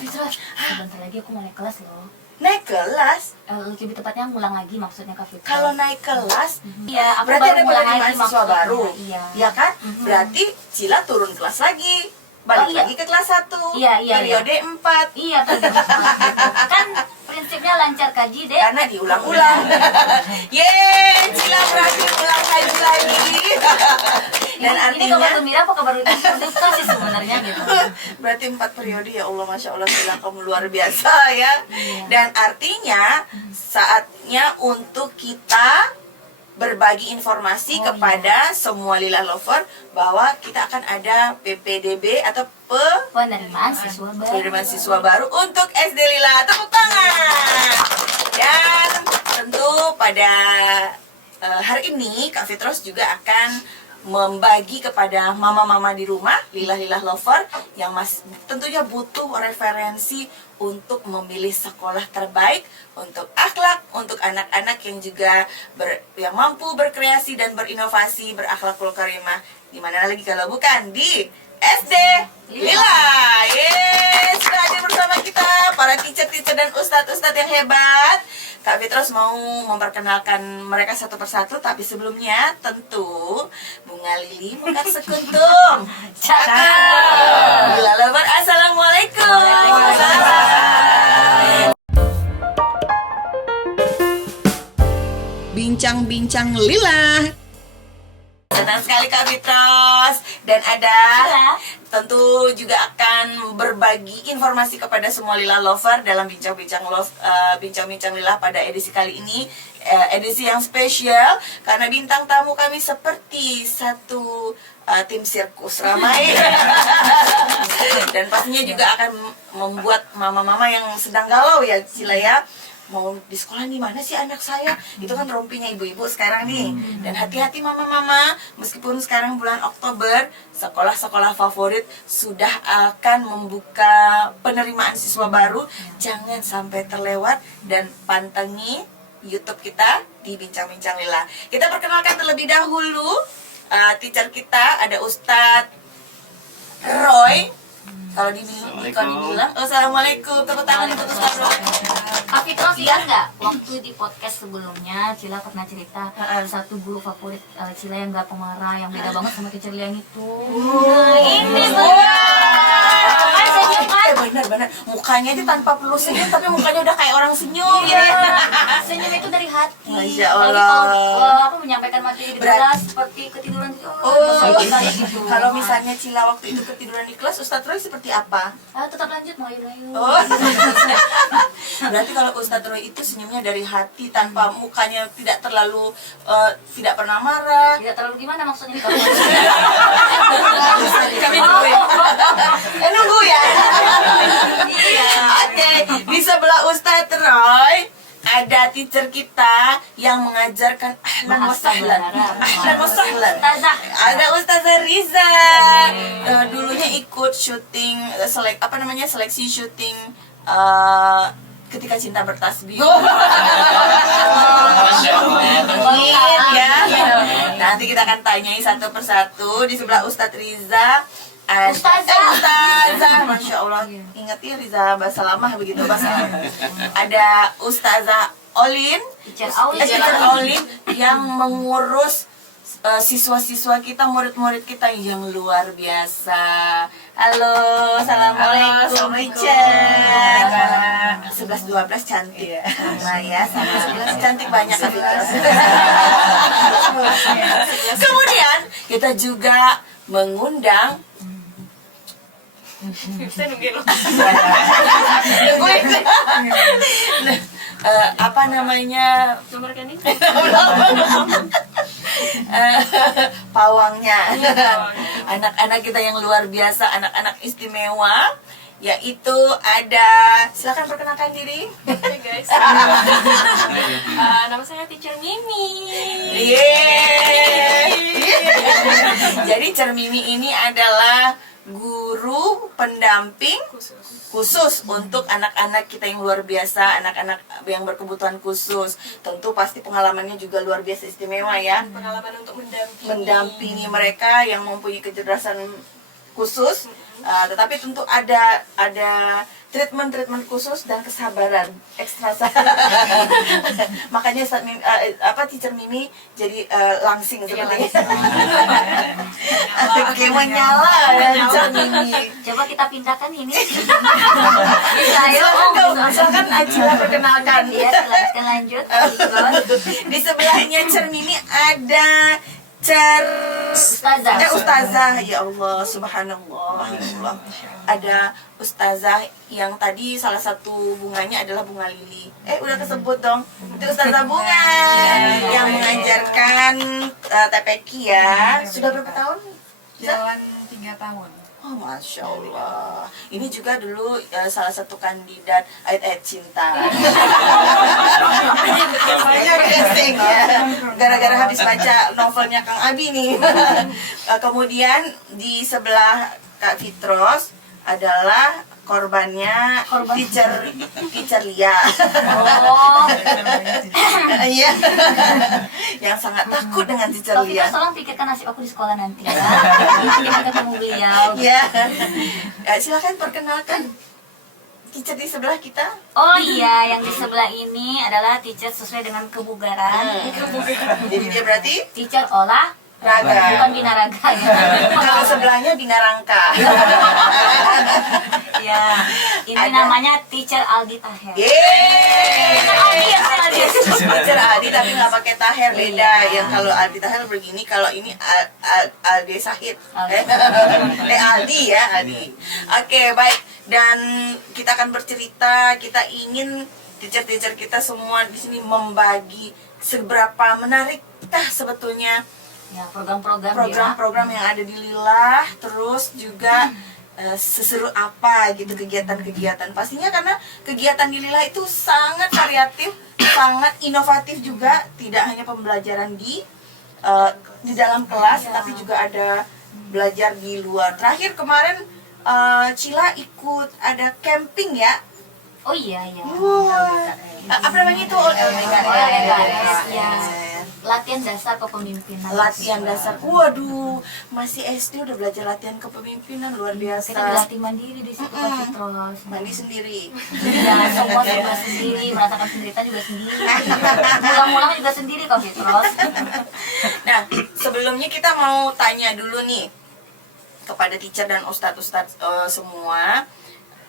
Fitros, sebentar lagi aku mau naik kelas loh. Naik kelas? Lebih tepatnya ngulang lagi maksudnya Kak Fitros. Kalau naik kelas, Iya, aku berarti baru ada ngulang penerimaan lagi siswa maksudnya. baru. Iya. Ya kan? Berarti Cila turun kelas lagi. Balik iya. lagi ke kelas 1. Iya. Periode 4. Iya, periode 4 gitu. Kan prinsipnya lancar kaji deh. Karena diulang-ulang. Yeay, Cila berhasil ulang kaji lagi. Dan Ini artinya kabar gembira apa kabar duka sih sebenarnya gitu. berarti 4 periode, ya Allah, Masya Allah, Cila kamu luar biasa ya. Dan artinya saatnya untuk kita berbagi informasi kepada semua Lila Lover bahwa kita akan ada PPDB atau Penerimaan siswa baru. penerimaan siswa baru untuk SD Lila. Tepuk tangan. Dan tentu pada hari ini Kak Fitros juga akan membagi kepada mama-mama di rumah, Lila Lover yang tentunya butuh referensi untuk memilih sekolah terbaik untuk akhlak, untuk anak-anak yang juga yang mampu berkreasi dan berinovasi, berakhlakul karimah. Di mana lagi kalau bukan di SD Lila. Yeay, sudah hadir bersama kita para teacher-teacher dan ustadz-ustadz yang hebat. Kak Fitros mau memperkenalkan mereka satu persatu, tapi sebelumnya tentu Bunga Lili Mekar Sekuntum. Cakep. Lila Lover, assalamualaikum. Waalaikumsalam. Bincang-bincang Lila. Senang sekali Kak Fitros. Dan ada tentu juga akan berbagi informasi kepada semua Lila Lover dalam bincang-bincang Lila pada edisi kali ini, edisi yang spesial karena bintang tamu kami seperti satu tim sirkus ramai. Dan pastinya juga akan membuat mama-mama yang sedang galau ya Cila ya, mau di sekolah nih, mana sih anak saya? Itu kan rompinya ibu-ibu sekarang nih. Dan hati-hati mama-mama, meskipun sekarang bulan Oktober, sekolah-sekolah favorit sudah akan membuka penerimaan siswa baru. Jangan sampai terlewat dan pantengin YouTube kita di Bincang-Bincang Lila. Kita perkenalkan terlebih dahulu teacher kita, ada Ustadz Roy. Kalau dibilang, assalamualaikum, tepuk tangan untuk Ustadz Roy. Kak Fitros ingat nggak waktu di podcast sebelumnya Cila pernah cerita satu guru favorit Cila yang nggak pemarah, yang beda banget sama teacher Liang itu. Ini kan senyum kan? Benar-benar mukanya itu tanpa perlu senyum, tapi mukanya udah kayak orang senyum. Senyum itu dari hati. Masya Apalagi Allah. kalau menyampaikan materi di Berat. kelas seperti ketiduran gitu. Gitu. Kalau misalnya Cila waktu itu ketiduran di kelas, Ustadz Roy seperti apa? Tetap lanjut melayu-layu. Oh. Berarti kalau Ustadz Roy itu senyumnya dari hati, tanpa mukanya tidak terlalu tidak pernah marah. Tidak terlalu gimana maksudnya? Kami nunggu ya. Nunggu ya. Iya. Oke, di sebelah Ustadz Roy ada teacher kita yang mengajarkan ahlan wa sahlan. Ahlan wa sahlan. Ada Ustazah Riza. Dulunya ikut syuting seleksi syuting Ketika Cinta Bertasbih. Ya. Nanti kita akan tanyai satu persatu. Di sebelah Ustadz Riza Ustazah, Masya Allah, ingat ya Riza bahasa lama begitu bahasa. Ada Ustazah Olin, Teacher Olin yang mengurus siswa-siswa kita, murid-murid kita yang luar biasa. Halo, assalamualaikum teacher. 11-12 cantik, nah ya, sama 11 cantik banyak. Kemudian kita juga mengundang apa namanya, pawangnya, anak-anak kita yang luar biasa, anak-anak istimewa, yaitu ada, silakan perkenalkan diri. Oke guys, nama saya Teacher Mimi. Jadi Teacher Mimi ini adalah guru pendamping khusus untuk anak-anak kita yang luar biasa, anak-anak yang berkebutuhan khusus. Tentu pasti pengalamannya juga luar biasa istimewa ya. Pengalaman untuk mendampingi mereka yang mempunyai kecerdasan khusus. Tetapi tentu ada treatment khusus dan kesabaran ekstra. Makanya teacher Mimi jadi langsing seperti itu. Oke, menyala teacher Mimi. Coba kita pindahkan ini. Silakan Acila perkenalkan. Iya, silakan lanjut. Di sebelahnya Cer Mimi ada Ustazah. Ya Allah, subhanallah, ya Allah. Ada Ustazah yang tadi salah satu bunganya adalah bunga lili. Udah kesebut dong. Itu Ustazah Bunga yang mengajarkan TPQ ya. Sudah berapa tahun? Jalan 3 tahun. Oh, Masya Allah. Ini juga dulu salah satu kandidat ayat-ayat cinta. Casting ya. Gara-gara habis baca novelnya Kang Abi nih. Kemudian di sebelah Kak Fitros adalah korbannya teacher Lia. Oh. Iya. Yang sangat takut dengan teacher Kak Fitros, Lia. tolong pikirkan nasib aku di sekolah nanti ya. Kita ketemu beliau. Ya. Silakan perkenalkan teacher di sebelah kita. Oh iya, yang di sebelah ini adalah teacher sesuai dengan kebugaran. Jadi dia berarti Teacher olah raga. bukan binaraga ya. Kalau sebelahnya binarangka. Ya, ini Ada. namanya Teacher Aldi Taher. Yeay. Aldi ya, Aldi. Teacher Aldi tapi nggak pakai taher, beda. Iya. Yang kalau Aldi taher begini, kalau ini Aldi Sahid. Aldi. Aldi ya, Aldi. Oke, baik. Dan kita akan bercerita, kita ingin teacher-teacher kita semua di sini membagi seberapa menarikkah sebetulnya Ya, program-program ya. program-program yang ada di Lilah, terus juga seseru apa gitu kegiatan-kegiatan. Pastinya karena kegiatan di Lilah itu sangat variatif, sangat inovatif juga, tidak hanya pembelajaran di dalam kelas, tapi juga ada belajar di luar. Terakhir kemarin Cila ikut ada camping ya. Oh iya ya. Wah, apa namanya itu? LDKS, ya. Latihan dasar kepemimpinan. Latihan dasar. Waduh, masih SD udah belajar latihan kepemimpinan, luar biasa. Kita dilatih mandiri di situ Kak Fitros. Mandi sendiri. Ya, semua juga sendiri, merasakan penderitaan juga sendiri. Pulang-pulang juga sendiri Kak Fitros. Nah, sebelumnya kita mau tanya dulu nih kepada teacher dan ustadz-ustadz semua,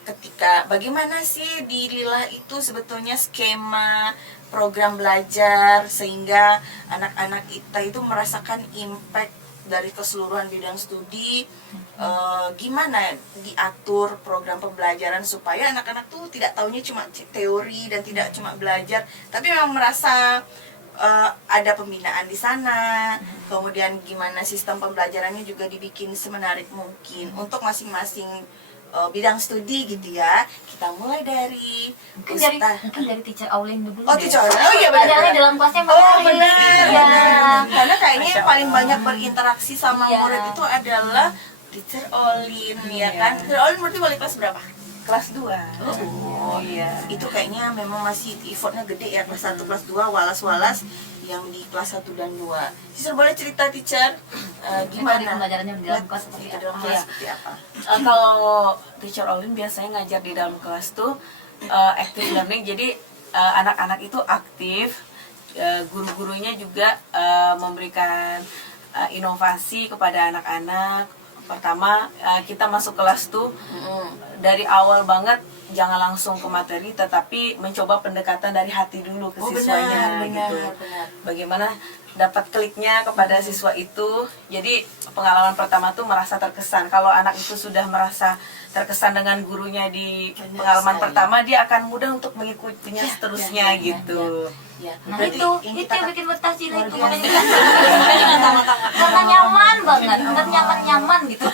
ketika bagaimana sih di Lilah itu sebetulnya skema program belajar sehingga anak-anak kita itu merasakan impact dari keseluruhan bidang studi. Gimana diatur program pembelajaran supaya anak-anak tuh tidak taunya cuma teori dan tidak cuma belajar, tapi memang merasa ada pembinaan di sana. Kemudian gimana sistem pembelajarannya juga dibikin semenarik mungkin untuk masing-masing bidang studi gitu ya. Kita mulai dari Mungkin dari teacher Aulin dulu. Oh, deh. teacher Aulin. Oh iya, benar. Pelajarannya dalam kelasnya Oh menarik. benar, Ya. karena kayaknya yang paling banyak berinteraksi sama Iya. murid itu adalah teacher Olin, ya kan? Teacher Olin berarti wali kelas berapa? Kelas 2. Oh iya. Itu kayaknya memang masih effortnya gede ya, kelas 1, kelas 2, walas-walas yang di kelas 1 dan 2. Teacher boleh cerita teacher Gimana gimana? pembelajarannya di dalam kelas seperti Dalam apa? kelas Ya. seperti apa? Kalau teacher Olin biasanya ngajar di dalam kelas tuh active learning, jadi anak-anak itu aktif, guru-gurunya juga memberikan inovasi kepada anak-anak. Pertama kita masuk kelas tuh dari awal banget jangan langsung ke materi, tetapi mencoba pendekatan dari hati dulu ke siswanya gitu. benar. Bagaimana dapat kliknya kepada siswa itu. Jadi pengalaman pertama tuh merasa terkesan. Kalau anak itu sudah merasa terkesan dengan gurunya di Benar pengalaman sekali. pertama, dia akan mudah untuk mengikutinya seterusnya gitu. Ya, Nah berarti itu yang yang kita bikin betah sih luar itu biasa. karena nyaman banget, karena nyaman gitu.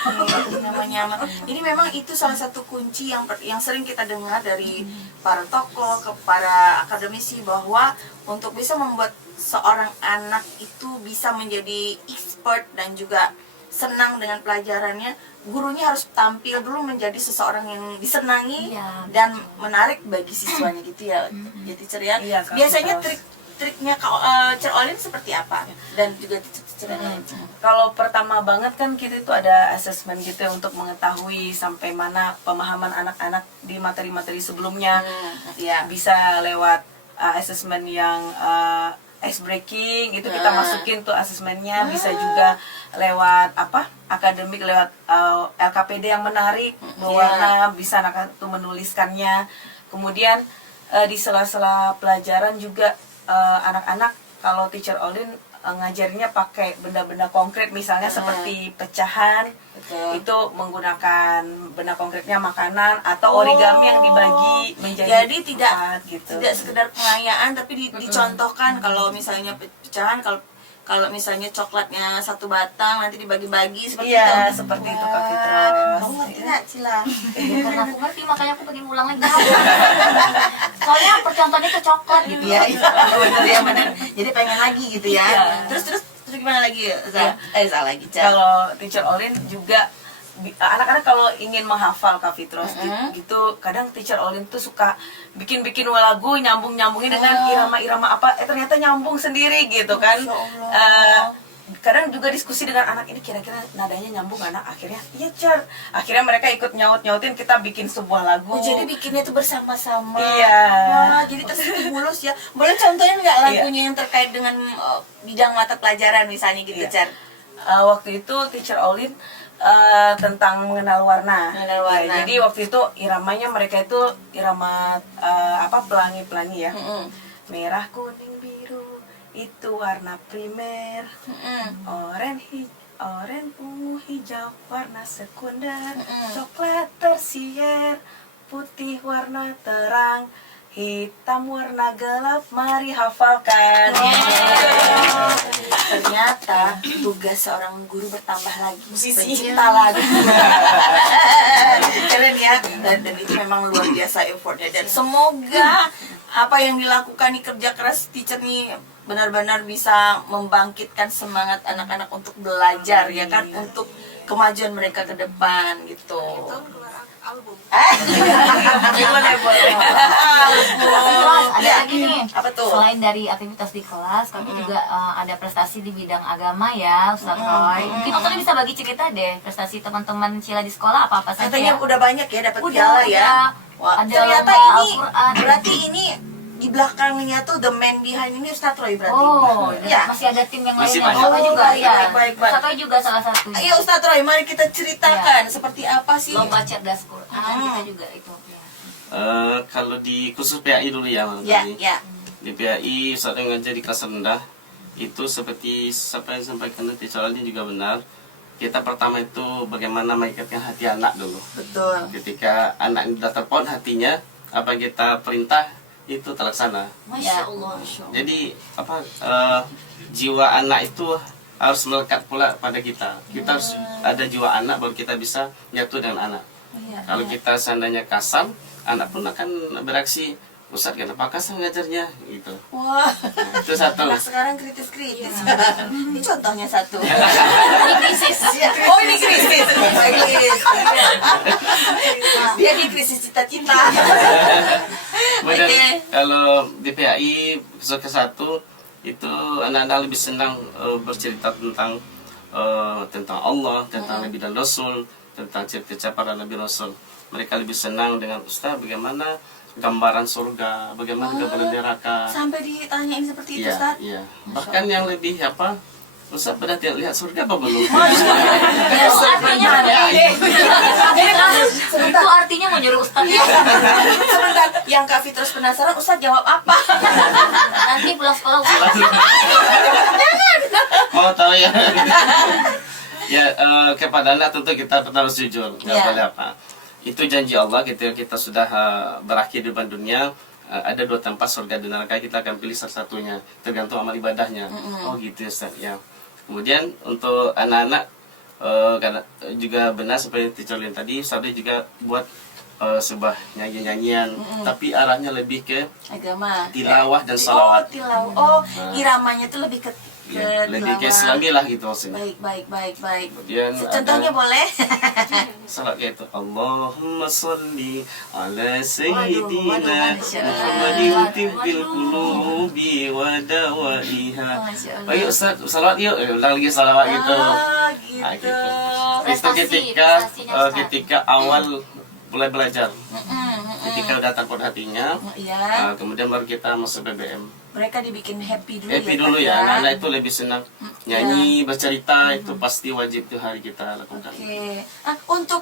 nyaman. Ini memang itu salah satu kunci yang sering kita dengar dari para tokoh ke para akademisi, bahwa untuk bisa membuat seorang anak itu bisa menjadi expert dan juga senang dengan pelajarannya, gurunya harus tampil dulu menjadi seseorang yang disenangi Iya, dan menarik bagi siswanya gitu ya. Jadi ceria. Iya, Kak, Biasanya betul. triknya Cer Olin seperti apa? Dan juga Ceritain. Kalau pertama banget kan kita itu ada assessment gitu ya, untuk mengetahui sampai mana pemahaman anak-anak di materi-materi sebelumnya. Ya, bisa lewat assessment yang ice breaking itu kita masukin tuh asesmennya, bisa juga lewat akademik, lewat LKPD yang menarik berwarna, bisa anak-anak tuh menuliskannya. Kemudian di sela-sela pelajaran juga anak-anak kalau teacher Olin ngajarnya pakai benda-benda konkret, misalnya seperti pecahan. Itu menggunakan benda konkretnya makanan atau origami yang dibagi menjadi jadi gitu. tidak sekedar pengayaan, tapi dicontohkan. Kalau misalnya pecahan, kalau misalnya coklatnya 1 batang nanti dibagi-bagi seperti itu. Iya, seperti itu Kak Fitra. Kamu ngerti nggak, Cila? Ya, karena aku ngerti makanya aku pengen ulang lagi. Soalnya percontohannya ke coklat gitu. Iya, benar ya, benar. Jadi pengen lagi gitu ya. Iya. Terus gimana lagi? Salah lagi, Cak. Kalau teacher Olin juga anak-anak kalau ingin menghafal Kak Fitros gitu, kadang teacher Olin tuh suka bikin-bikin lagu, nyambung-nyambungin dengan irama-irama apa, ternyata nyambung sendiri gitu kan. Kadang juga diskusi dengan anak, ini kira-kira nadanya nyambung anak, akhirnya iya Cer, akhirnya mereka ikut nyaut-nyautin, kita bikin sebuah lagu. Jadi bikinnya tuh bersama-sama. Iya. Wah, jadi terus mulus ya. Boleh contohin nggak lagunya yang terkait dengan bidang mata pelajaran misalnya gitu, Cer? Waktu itu teacher Olin tentang mengenal warna. Ya, jadi waktu itu iramanya mereka itu irama pelangi-pelangi ya. Merah, kuning, biru itu warna primer. Oranye, ungu, hijau warna sekunder. Coklat tersier, putih warna terang, hitam warna gelap, mari hafalkan. Ternyata tugas seorang guru bertambah lagi, pencipta lagu. Keren ya. Dan itu memang luar biasa effortnya, dan semoga apa yang dilakukan nih, kerja keras teacher nih benar-benar bisa membangkitkan semangat anak-anak untuk belajar, ya kan, untuk kemajuan mereka ke depan gitu. Terus ada lagi nih. Apa tuh? Selain dari aktivitas di kelas, kami juga ada prestasi di bidang agama ya, Ustaz Roy. Mungkin Ustaz bisa bagi cerita deh prestasi teman-teman Cila di sekolah apa saja. Katanya udah banyak ya dapat Udah, piala ya. Wah, ada ternyata lomba ini Al-Quran. berarti ini di belakangnya tuh the man behind ini Ustadz Roy berarti. Oh, ya. masih ada tim yang Masih lainnya. banyak. Ustaz Roy juga Oh, ya. baik. Ustaz Roy juga salah satu. Ayo Ustadz Roy, mari kita ceritakan seperti apa sih. Lomba cerdas Quran kita juga itu. Kalau di khusus PAI dulu ya, Ya, tadi. ya. Di PAI saat ngajar di kelas rendah itu seperti apa yang disampaikan teacher Aldi juga benar. Kita pertama itu bagaimana mengikatkan hati anak dulu. Betul. Ketika anak sudah terpaut hatinya, apa yang kita perintah itu terlaksana. Masya Allah. Jadi jiwa anak itu harus melekat pula pada kita. Kita harus ada jiwa anak baru kita bisa nyatu dengan anak. Kalau kita seandainya kasar, anak pun akan beraksi, Ustaz kenapa kasar ngajarnya gitu. Wah, Itu satu. anak sekarang kritis-kritis. Ini contohnya satu. Ini krisis. Oh, ini krisis. Dia di krisis cita-cita. Kemudian kalau di PAI ke satu itu anak-anak lebih senang bercerita tentang Allah, tentang Nabi dan Rasul, tentang cerita para Nabi Rasul. Mereka lebih senang dengan Ustaz bagaimana gambaran surga, bagaimana gambaran neraka. Sampai ditanyain seperti itu, Iya, Ustaz. iya. Bahkan yang lebih Ustaz pernah lihat surga apa belum? Itu artinya itu artinya mau nyuruh Ustaz ya. Sebentar, yang Kak Fitros penasaran, Ustaz jawab apa? Nanti pulang sekolah Ustaz. Mau tahu ya? Ya kepada anak tentu kita harus jujur, nggak Ya. boleh apa. Itu janji Allah ketika kita sudah berakhir di dunia, ada dua tempat surga dan neraka, kita akan pilih salah satunya tergantung amal ibadahnya. Oh gitu ya Ustaz ya. Kemudian untuk anak-anak karena juga benar seperti teacher Lin tadi, Ustaz juga buat sebuah nyanyian, tapi arahnya lebih ke Agama. tilawah dan Oh, salawat. tilawah. Oh, iramanya tuh lebih ke Ya, lebih ke Islami lah gitu maksudnya. Baik. Kemudian Contohnya boleh? salat kayak itu Allahumma sholli ala sayyidina Masya Allah. Muhammadin tibbil qulubi wa dawaiha. Masya Allah. Ayo Ustaz, salawat yuk. Ulang lagi salawat gitu. Oh, Nah, gitu. gitu. Itu Prestasinya, Ustaz. ketika awal mulai belajar. Ketika datang pada hatinya, Iya. kemudian baru kita masuk BBM. Mereka dibikin happy dulu Happy ya. dulu Kak, ya, anak-anak itu lebih senang nyanyi, bercerita, itu pasti wajib tuh hari kita lakukan. Oke. Untuk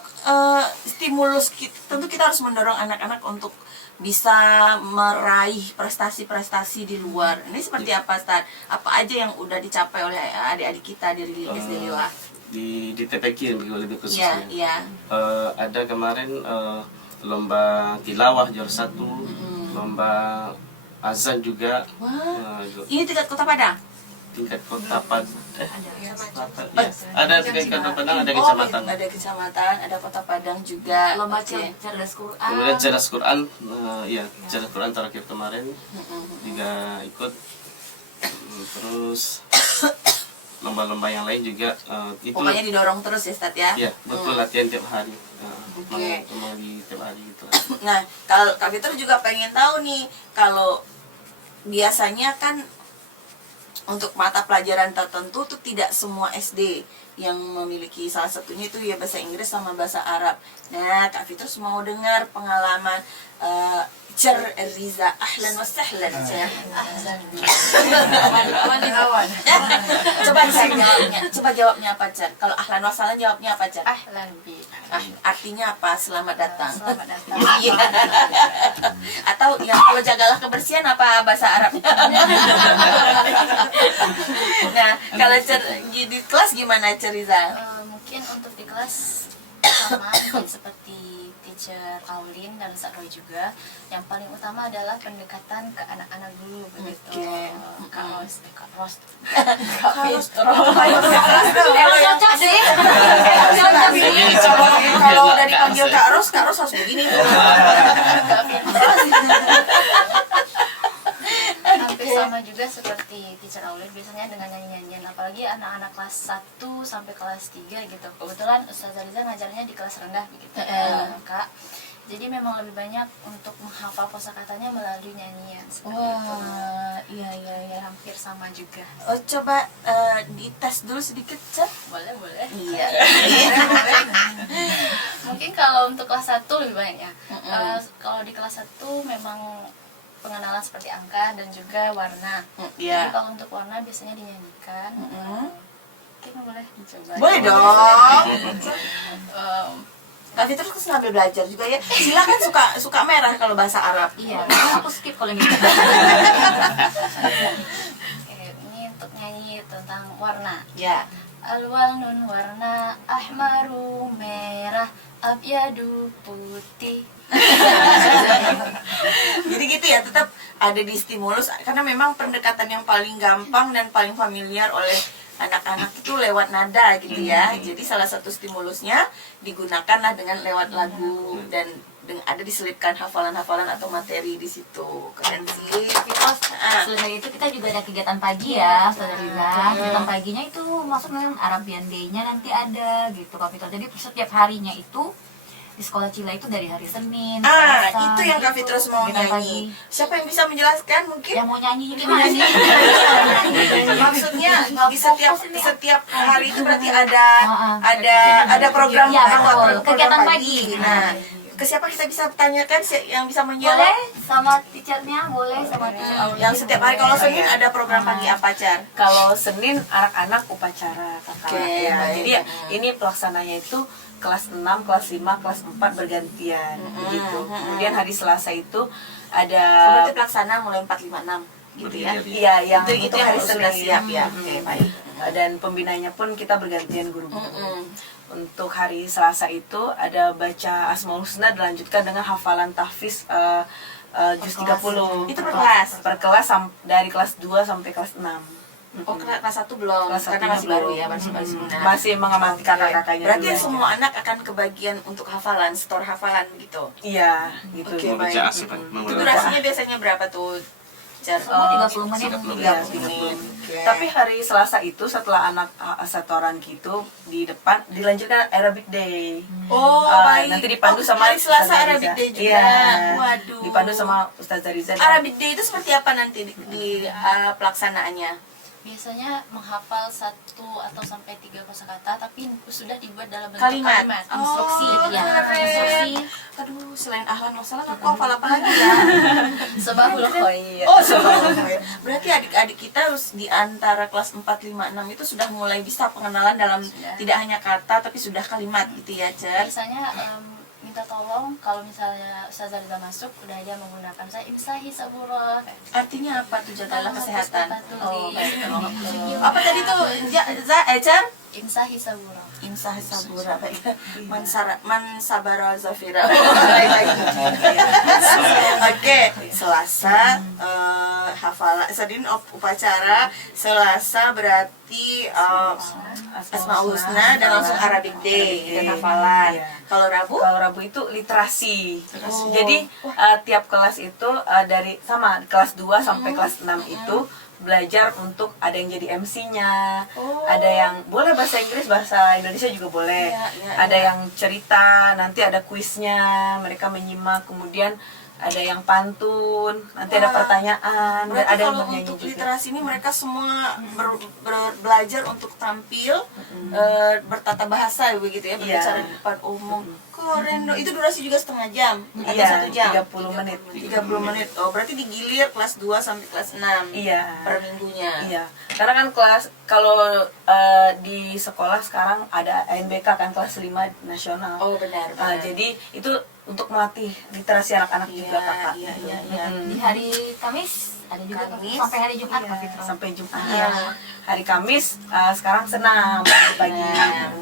stimulus kita, tentu kita harus mendorong anak-anak untuk bisa meraih prestasi-prestasi di luar. Ini seperti apa, Stan? Apa aja yang udah dicapai oleh adik-adik kita di SD Lila? Di TPQ lebih Iya, khususnya. iya. Ada kemarin lomba tilawah juara 1, lomba azan juga. Wah. Ini tingkat Kota Padang? Tingkat kota Padang. Ada tingkat kota Padang, ada kecamatan. Ada kecamatan, ada Kota Padang juga. Lomba Oke. cerdas Quran. Kemudian cerdas Quran, ya cerdas Quran terakhir kemarin juga ikut. Terus lomba-lomba yang lain juga itu. Pokoknya didorong terus ya, Stat ya? Ya, betul latihan tiap hari. Oke. Memang di tiap hari gitu. Nah, kalau Kak Fitri juga pengen tahu nih, kalau biasanya kan untuk mata pelajaran tertentu tuh tidak semua SD yang memiliki, salah satunya itu ya bahasa Inggris sama bahasa Arab. Nah, Kak Fitri mau dengar pengalaman Cer Riza, ahlan wa sahlan Cer. Coba jawabnya apa Cer? Kalau ahlan wa sahlan jawabnya apa Cer? Ahlan bi. Artinya apa? Selamat datang. Selamat datang. Iya. Atau yang kalau jagalah kebersihan apa bahasa Arabnya? Nah, kalau di kelas gimana Ceriza? Mungkin untuk di kelas sama seperti teacher Aulin dan Ustaz Roy juga, yang paling utama adalah pendekatan ke anak-anak dulu begitu. Oke. Kak Ros, Kak Emang cocok sih. Cocok sih. Jadi, Kalau udah dipanggil Kak Ros harus begini. Hampir sama juga seperti teacher Aulin, biasanya dengan nyanyi-nyanyian, apalagi anak-anak kelas 1 sampai kelas 3 gitu. Kebetulan Ustazah Riza ngajarnya di kelas rendah begitu Kak. Jadi memang lebih banyak untuk menghafal kosakatanya melalui nyanyian seperti itu. Wah, iya. Hampir sama juga. Oh, coba dites dulu sedikit, Cer. Boleh. Iya. Mungkin kalau untuk kelas 1 lebih banyak ya. Kalau di kelas 1 memang pengenalan seperti angka dan juga warna. Jadi Iya. kalau untuk warna biasanya dinyanyikan. Mungkin boleh dicoba. Boleh dong. Em, Kak Fitri terus sambil belajar juga ya. Sila kan suka merah kalau bahasa Arab. Iya, aku skip kalau ini. Oke, ini untuk nyanyi tentang warna. Ya. Alwalnun warna ahmaru merah, abyadu putih. Jadi gitu ya, tetap ada di stimulus karena memang pendekatan yang paling gampang dan paling familiar oleh anak-anak itu lewat nada gitu ya. Jadi salah satu stimulusnya digunakanlah dengan lewat lagu dan ada diselipkan hafalan-hafalan atau materi di situ. Keren sih. Selain itu kita juga ada kegiatan pagi ya, Saudara Riza. Kegiatan paginya itu masuk dengan Arabian Day-nya nanti ada gitu Kak Fitri. Jadi setiap harinya itu di sekolah Cila itu dari hari Senin, Selasa, Itu yang Kak Fitri mau kegiatan nyanyi. Siapa yang bisa menjelaskan mungkin? Yang mau nyanyi gimana sih? Maksudnya di setiap hari itu berarti ada program Iya, program betul. Kegiatan pagi. Nah, ke siapa kita bisa tanyakan yang bisa menjawab? Boleh sama teachernya, boleh sama teacher Aulin. Yang setiap hari kalau Senin ada program pagi apa, Car? Kalau Senin anak-anak upacara kakak Oke, ya. baik. Jadi ini pelaksananya itu kelas 6, kelas 5, kelas 4 bergantian gitu. Kemudian hari Selasa itu ada Berarti pelaksana mulai 456 gitu ya. Berdiri. iya yang Itu untuk yang hari sudah Senin. siap ya. Oke, baik. Dan pembinanya pun kita bergantian guru-guru. Untuk hari Selasa itu ada baca Asmaul Husna dilanjutkan dengan hafalan tahfiz juz 30. Itu per kelas? Per kelas dari kelas 2 sampai kelas 6. Oh, kelas 1 belum, Kelas karena satunya masih baru belum. ya, masih benar. Masih mengamati kakak-kakaknya Berarti dulu aja. semua anak akan kebagian untuk hafalan, store hafalan gitu. Iya, gitu. Oke, Mau baik. baca asik, Itu durasinya biasanya berapa tuh? Semua 30 menit. 30 menit. Oke. Tapi hari Selasa itu setelah anak setoran gitu di depan dilanjutkan Arabic Day. Oh, baik. Nanti dipandu sama hari Selasa Ustazah Arabic Riza. Day juga. Iya. Waduh. Dipandu sama Ustazah Riza. Arabic Day itu seperti apa nanti di pelaksanaannya? Biasanya menghafal 1 atau sampai 3 kosakata, tapi sudah dibuat dalam bentuk Kalimat. kalimat. Instruksi, Oh, ya. keren. Instruksi. Aduh, selain ahlan wasalam aku hafal apa lagi ya? Sebahul khair. Oh, sebelumnya. Berarti adik-adik kita harus di antara kelas 4, 5, 6 itu sudah mulai bisa pengenalan dalam tidak hanya kata tapi sudah kalimat gitu ya, Cer? Biasanya minta tolong kalau misalnya Ustazah Riza masuk udah aja menggunakan saya imsahi sabura. Artinya apa tuh jagalah kesehatan? Oh, baik. baik. Apa tadi tuh, Cer? Imsahi sabura. Insah sabura, baik. Man sabara zafira. Oke, Selasa hafalan sedin upacara Selasa berarti Asmaul Husna dan langsung Arabic Day dan hafalan. Iya. Kalau Rabu? Kalau Rabu itu literasi. Oh. Jadi tiap kelas itu dari sama kelas 2 sampai kelas 6 itu belajar untuk ada yang jadi MC-nya, ada yang boleh bahasa Inggris, bahasa Indonesia juga boleh. Ada yang cerita, nanti ada kuisnya, mereka menyimak, kemudian ada yang pantun, nanti ada pertanyaan, dan Berarti ada yang kalau bernyanyi untuk juga. literasi ini mereka semua belajar untuk tampil bertata bahasa begitu ya, berbicara di depan umum. Keren dong. Itu durasi juga setengah jam atau Iya, 1 jam? 30 menit. 30 menit. Oh, berarti digilir kelas 2 sampai kelas 6 Iya. per minggunya. Iya, karena kan kelas kalau di sekolah sekarang ada ANBK kan kelas 5 nasional. Oh, benar. benar. Jadi itu untuk melatih literasi anak-anak juga kakak. Iya, iya, iya. Di hari Kamis ada juga Kamis. sampai hari Jumat Iya, Kak Fitra. sampai Jumat. Iya. Hari Kamis sekarang senam pagi.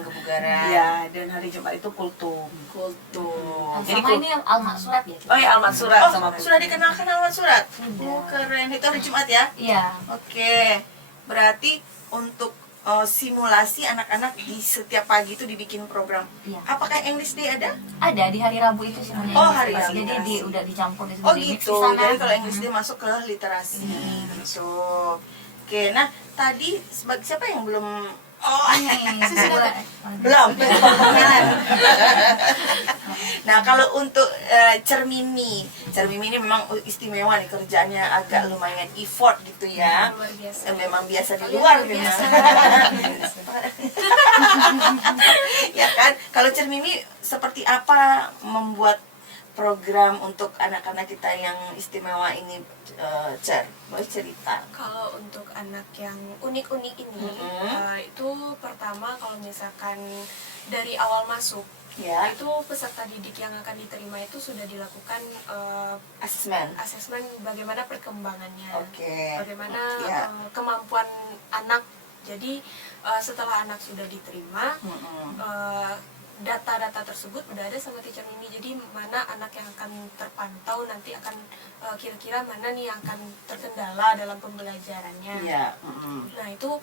Kebugaran. Iya, dan hari Jumat itu kultum. Kultum. Jadi Sama ini yang almat surat ya. Oh ya, almat surat Oh, sama kultum. sudah dikenalkan alamat surat? Oh, keren. Itu hari Jumat ya? Iya. Oke. Berarti untuk simulasi anak-anak di setiap pagi itu dibikin program. Iya. Apakah English Day ada? Ada di hari Rabu itu semuanya. Oh, hari Rabu. Jadi udah dicampur di Oh di mix gitu. di sana. Jadi kalau English Day masuk ke literasi. Gitu. Oke, nah tadi siapa yang belum belum perkenalan. Nah kalau untuk Cermimi ini memang istimewa nih, kerjaannya agak lumayan effort gitu ya. Luar biasa. Memang biasa di luar memang. Ya kan, kalau Cermimi seperti apa membuat program untuk anak-anak kita yang istimewa ini, Cer? Boleh cerita? Kalau untuk anak yang unik-unik ini, itu pertama kalau misalkan dari awal masuk, Ya, itu peserta didik yang akan diterima itu sudah dilakukan asesmen. asesmen bagaimana perkembangannya, Oke. bagaimana Ya. kemampuan anak. Jadi setelah anak sudah diterima, data-data tersebut udah ada sama teacher Mimi. Jadi mana anak yang akan terpantau, nanti akan kira-kira mana nih yang akan terkendala dalam pembelajarannya. Iya. Nah itu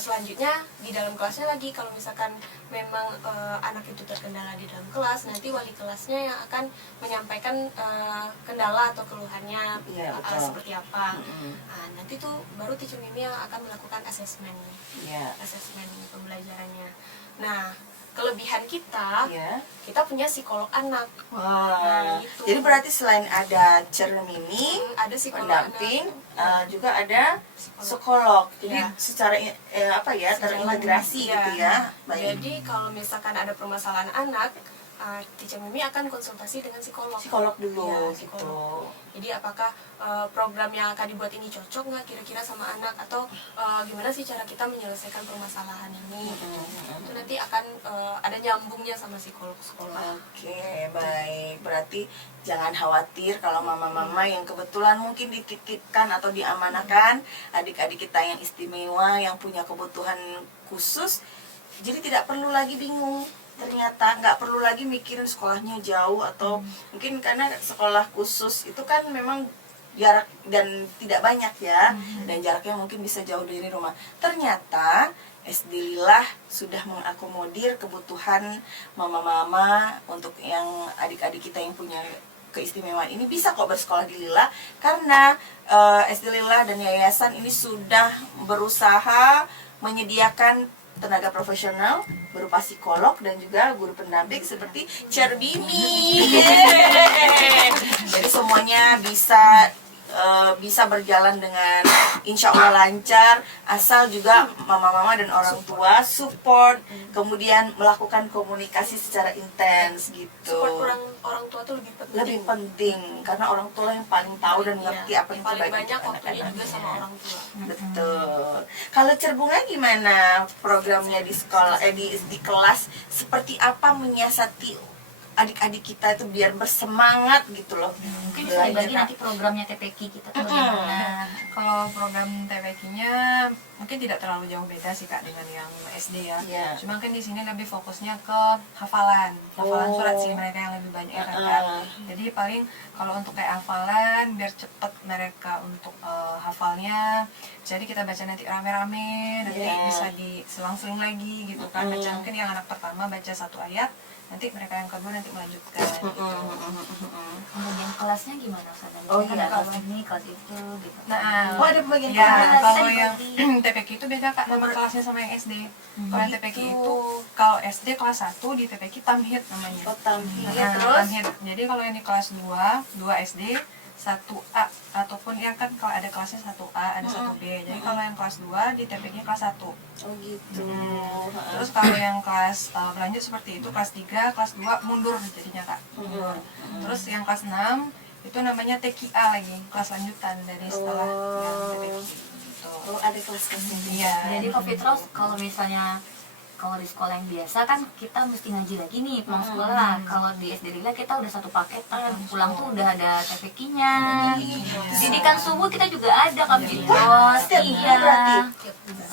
selanjutnya di dalam kelasnya lagi, kalau misalkan memang anak itu terkendala di dalam kelas, nanti wali kelasnya yang akan menyampaikan kendala atau keluhannya Iya, betul. seperti apa. Nah, nanti tuh baru teacher Mimi yang akan melakukan asesmen pembelajarannya. Nah kelebihan kita, kita punya psikolog anak. Wah. gitu. Jadi berarti selain ada Cermimi, Ada psikolog pendamping, anak. juga ada psikolog. Jadi Ya. secara terintegrasi Iya. gitu ya. Baik. Jadi kalau misalkan ada permasalahan anak, teacher Mimi akan konsultasi dengan psikolog. Psikolog dulu Iya, gitu. psikolog. Jadi apakah program yang akan dibuat ini cocok nggak kira-kira sama anak, atau gimana sih cara kita menyelesaikan permasalahan ini? Gitu. Itu nanti akan ada nyambungnya sama psikolog sekolah. Oke, baik. Berarti jangan khawatir kalau mama-mama yang kebetulan mungkin dititipkan atau diamanahkan adik-adik kita yang istimewa, yang punya kebutuhan khusus, jadi tidak perlu lagi bingung. Ternyata nggak perlu lagi mikirin sekolahnya jauh, atau mungkin karena sekolah khusus itu kan memang jarak dan tidak banyak ya, dan jaraknya mungkin bisa jauh dari rumah. Ternyata SD Lillah sudah mengakomodir kebutuhan mama-mama untuk yang adik-adik kita yang punya keistimewaan ini bisa kok bersekolah di Lila, karena SD Lila dan yayasan ini sudah berusaha menyediakan tenaga profesional berupa psikolog dan juga guru pendamping seperti Cerbini. Jadi semuanya bisa berjalan dengan insya Allah lancar, asal juga mama-mama dan orang tua support, kemudian melakukan komunikasi secara intens gitu. Support orang tua tuh Lebih penting karena orang tua yang paling tahu dan ngerti apa yang paling terbaik banyak untuk waktunya juga anak-anaknya. sama orang tua. Betul. Kalau Cerbunga gimana programnya di sekolah, di kelas, seperti apa menyiasati adik-adik kita itu biar bersemangat gitu loh. Mungkin bisa dibagi nanti programnya TPQ kita tuh bagaimana. Kalau program TPQ-nya mungkin tidak terlalu jauh beda sih Kak dengan yang SD ya. Iya. Cuma kan di sini lebih fokusnya ke hafalan surat sih mereka yang lebih banyak kan Kak. Jadi paling kalau untuk kayak hafalan biar cepet mereka untuk hafalnya. Jadi kita baca nanti rame-rame, nanti bisa diselang-seling lagi gitu kan. Baca mungkin yang anak pertama baca 1 ayat, nanti mereka yang kedua nanti melanjutkan gitu. Kemudian kelasnya gimana Ustaz? Oh, Kan iya. ada kelas ini, kelas itu gitu. Nah, Oh, ada pembagian ya, kelas. kalau yang TPQ itu beda Kak, nama kelasnya sama yang SD. Kalau yang TPQ itu, kalau SD kelas 1 di TPQ tamhid namanya. Oh, tamhid. Nah, Terus tamhid. Jadi kalau yang di kelas 2 SD, 1A ataupun yang kan kalau ada kelasnya 1A, ada 1B. Jadi kalau yang kelas 2 di TPQ kelas 1. oh gitu. Terus kalau yang kelas berlanjut seperti itu, kelas 3, kelas 2 mundur jadinya Kak. Mundur. Terus yang kelas 6 itu namanya TKA lagi, kelas lanjutan dari setelah yang TPQ. Gitu. Oh, ada kelas-kelasnya. Iya. Jadi Coffee Trust kalau misalnya kalau di sekolah yang biasa kan kita mesti ngaji lagi nih pulang sekolah. Kalau di SD Lila kita udah satu paketan, pulang tuh udah ada TPQ-nya. Didikan subuh kita juga ada Coffee Trust. Setiap Iya. berarti.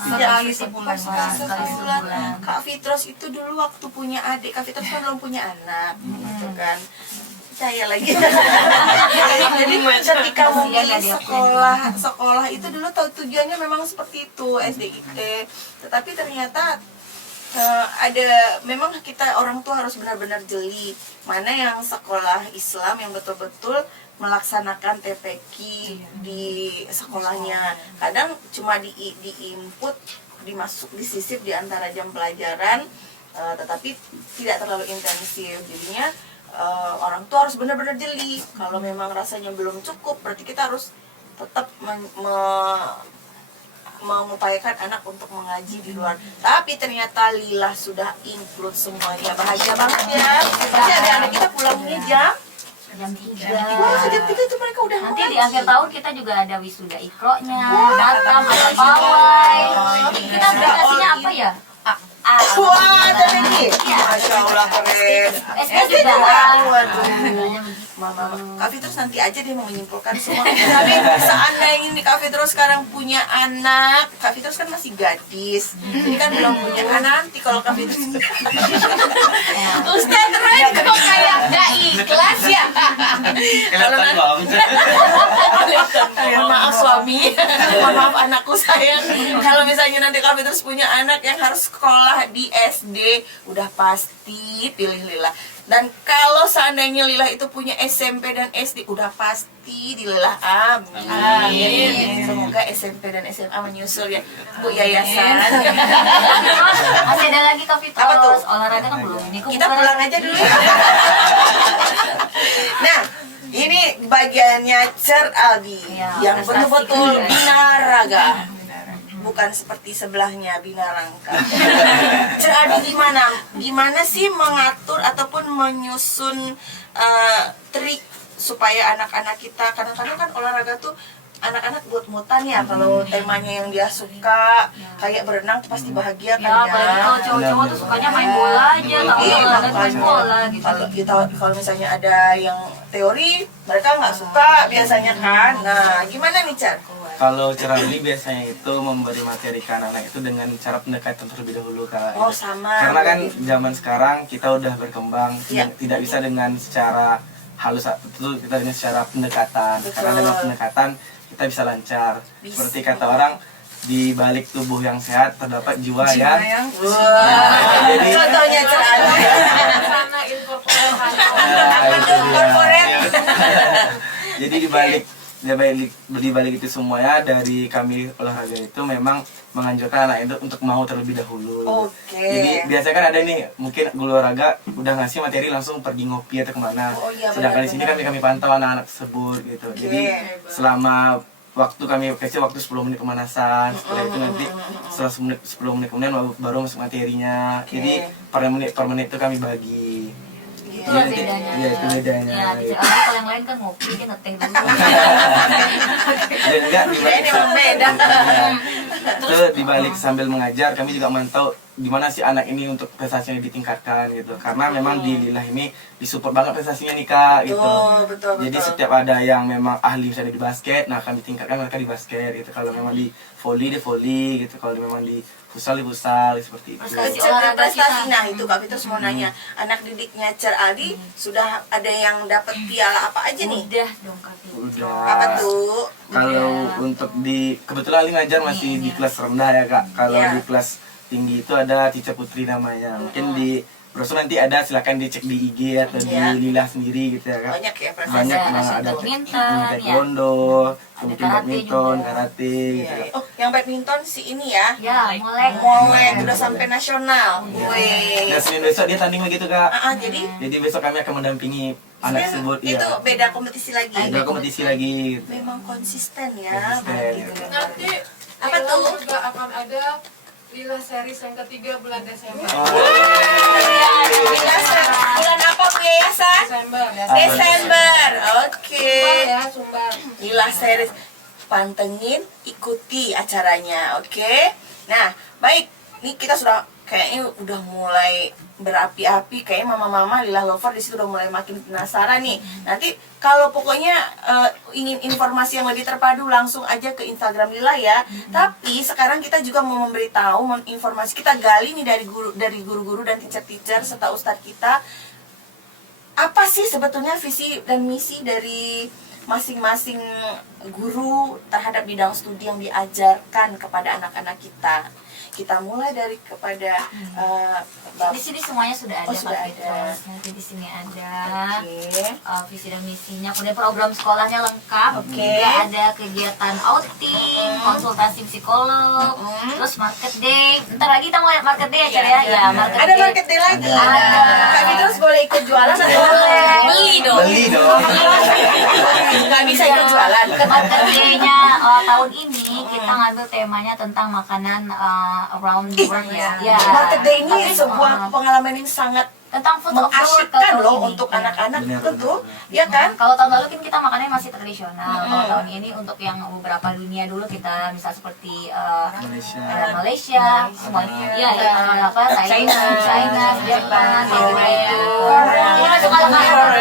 Sekali sebulan. Sekali sebulan. Kak Fitros itu dulu waktu punya adik, Kak Fitros kan belum punya anak, gitu kan. Percaya lagi. Jadi ketika memilih sekolah itu dulu tahu tujuannya memang seperti itu, SDIT. Tetapi ternyata memang kita orang tua harus benar-benar jeli mana yang sekolah Islam yang betul-betul melaksanakan TPQ di sekolahnya. Kadang cuma di input, disisip di antara jam pelajaran, tetapi tidak terlalu intensif. Jadinya orang tua harus benar-benar jeli. Kalau memang rasanya belum cukup, berarti kita harus tetap mengupayakan anak untuk mengaji di luar. Tapi ternyata Lila sudah include semuanya. Bahagia banget ya. Nanti adik-adik kita pulangnya jam 3. Wah, jam 3 itu mereka udah Nanti di mengaji. akhir tahun kita juga ada wisuda ikronya, datang ada pawai. Kita aplikasinya apa ya? Wah, ada lagi. Iya. Masya Allah, keren. SD juga. Waduh. Mama, Kak Fitros nanti aja dia mau menyimpulkan semua. Tapi seandainya ini Kak Fitros sekarang punya anak, Kak Fitros kan masih gadis, jadi kan belum punya anak. Nanti kalau Kak Fitros Ustaz Ren kok kayak gak ikhlas ya. Kalau maaf suami, maaf anakku sayang. Kalau misalnya nanti Kak Fitros punya anak yang harus sekolah di SD, udah pasti pilih Lila. Dan kalau seandainya Lila itu punya SMP dan SD, udah pasti di Lila. Amin. Semoga SMP dan SMA menyusul ya Bu Yayasan. Masih ada lagi Kak Fitros. Apa tuh? Olahraga kan belum. Ini Kita pulang aja dulu ya. Nah, ini bagiannya Cer Aldi Ya, yang prestasi betul-betul juga. binaraga. Bukan seperti sebelahnya Binarangka. Cer Aldi gimana sih mengatur ataupun menyusun trik supaya anak-anak kita, kadang-kadang kan olahraga tuh anak-anak buat mutan ya, kalau temanya yang dia suka kayak berenang tuh pasti bahagia Ya, kan apalagi kalau cowok-cowok tuh sukanya main bola aja, tahu Iya, olahraga main makanya. bola gitu. Kalau misalnya ada yang teori, mereka nggak suka biasanya kan. Nah, gimana nih Car? Kalau cara beli biasanya itu memberi materi ke anak-anak itu dengan cara pendekatan terlebih dahulu Kak. Oh, sama. Karena kan zaman sekarang kita udah berkembang, Iya. tidak bisa dengan secara halus, betul kita dengan secara pendekatan. Betul. Karena dengan pendekatan kita bisa lancar. Bisa. Seperti kata orang, di balik tubuh yang sehat terdapat jiwa yang Wah, Jadi- contohnya Car. Sana incorporate Nah, Apa itu tuh dia. corporate? Jadi di balik itu semuanya dari kami olahraga itu memang menganjurkan anak itu untuk mau terlebih dahulu. Oke. Jadi biasanya kan ada nih mungkin guru olahraga udah ngasih materi langsung pergi ngopi atau kemana. Oh, iya, Sedangkan di sini benar-benar. kami pantau anak-anak tersebut gitu. Jadi selama waktu kami kasih waktu 10 menit pemanasan, setelah itu nanti setelah 10 menit kemudian baru masuk materinya. Jadi per menit itu kami bagi. Itu Jadi, bedanya. Iya, itu bedanya. Ya, teacher Aldi kalau yang lain kan ngopi, dia ngeteh dulu. Dan enggak Ini emang beda. itu dibalik sambil mengajar kami juga mantau di mana sih anak ini untuk prestasinya ditingkatkan gitu, karena memang di Lila ini disupport banget prestasinya nih kak gitu. Betul. Jadi setiap ada yang memang ahli misalnya di basket, nah kami tingkatkan mereka di basket gitu. Kalau memang di volley gitu. Kalau memang di futsal seperti itu. Prestasi Cek olahraga prestasi, kita. nah itu Kak Fitra mau nanya, anak didiknya Cer Aldi sudah ada yang dapat piala apa aja nih? Udah dong Kak Fitra. Udah. Apa tuh? Kalau untuk di kebetulan Ali ngajar masih di kelas rendah ya kak. Kalau Iya. di kelas tinggi itu ada Cica Putri namanya. Mungkin di brosur nanti ada, silakan dicek di IG atau Iya. di Lila sendiri gitu ya kak. Banyak ya prestasi. Banyak Ada banget, ada badminton, ya. taekwondo, mungkin karate badminton, juga. karate gitu. Iya. Oh, yang badminton si ini ya? Ya, mulai. Molek udah sampai nasional. Wih. Dan Senin besok dia tanding lagi tuh kak. Jadi Jadi besok kami akan mendampingi anak tersebut. itu Iya. beda kompetisi lagi. Ada kompetisi lagi. Gitu. Memang konsisten ya. Konsisten. Gitu. Nanti Apa Lila tuh? juga akan ada Lila series yang ketiga bulan Desember. Bulan apa Bu Yayasan? Desember. Desember. Oke. Sumbar ya, Sumbar. Lila series, pantengin, ikuti acaranya, oke? Nah, baik, ini kita sudah kayaknya udah mulai berapi-api, kayaknya mama-mama Lila Lover di situ udah mulai makin penasaran nih. Nanti kalau pokoknya ingin informasi yang lebih terpadu langsung aja ke Instagram Lila ya. Tapi sekarang kita juga mau memberitahu, informasi kita gali nih dari guru-guru dan teacher-teacher serta ustadz kita. Apa sih sebetulnya visi dan misi dari masing-masing guru terhadap bidang studi yang diajarkan kepada anak-anak kita? Kita mulai dari kepada Di sini semuanya sudah ada. Oh, sudah Kak ada. Fitra. Nanti di sini ada. Oke. Visi dan misinya, kemudian program sekolahnya lengkap. Oke. Juga ada kegiatan outing, konsultasi psikolog, terus market day. Ntar lagi kita mau market day aja ya. Ya, market Ada day. market day lagi. Ada. Kami terus boleh ikut jualan atau Boleh. Beli dong. Beli dong. nggak bisa ikut jualan? Market day-nya tahun ini kita ngambil temanya tentang makanan around the world ya. Ya. Market day ini Tapi, sebuah pengalaman yang sangat tentang food of the world mengasyikkan tahun loh ini. untuk Ya. anak-anak Benar, tentu, benar. ya kan? Kalau tahun lalu kan kita makannya masih tradisional. Kalau tahun ini untuk yang beberapa dunia dulu kita misal seperti Malaysia, semuanya, ya, apa, China, Jepang, kayak gitu. Ini masuk ala-ala.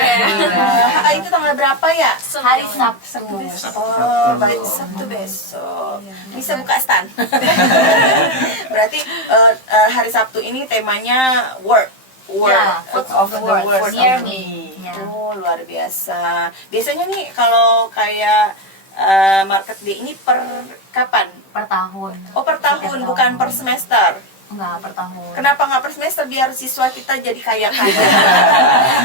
Itu tanggal berapa ya? Hari Sabtu. Oh, baik, Sabtu besok. Bisa buka stand. Berarti hari Sabtu ini temanya work. Ya, food of the world. Near me. Ya. Oh, luar biasa. Biasanya nih kalau kayak market day ini per kapan? Per tahun. Oh, per tahun, bukan per semester. Enggak, per tahun. Kenapa nggak per semester biar siswa kita jadi kaya-kaya?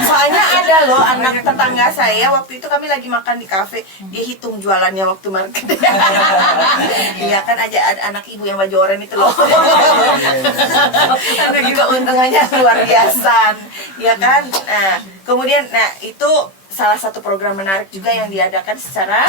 Soalnya ada loh anak tetangga saya, waktu itu kami lagi makan di kafe, dia hitung jualannya waktu market. Iya kan, ada anak ibu yang baju oranye itu loh. Itu juga untungannya luar biasa, ya kan? Nah, kemudian, itu salah satu program menarik juga yang diadakan secara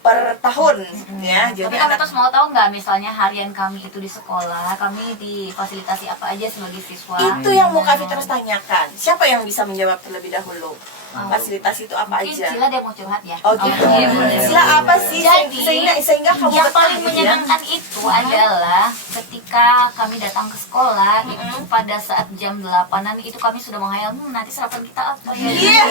per tahun, ya. Jadi Tapi kami terus mau tahu nggak, misalnya harian kami itu di sekolah, kami difasilitasi apa aja sebagai siswa? itu yang mau kami terus tanyakan. Siapa yang bisa menjawab terlebih dahulu? Fasilitas itu apa Mungkin aja? Cila dia mau curhat ya? Oh gitu. Oke, boleh. Sila apa sih? Jadi, sehingga kamu yang betah paling gitu ya? menyenangkan itu adalah ketika kami datang ke sekolah, itu pada saat jam 8-an itu kami sudah menghayal, nanti sarapan kita apa ya? Iya.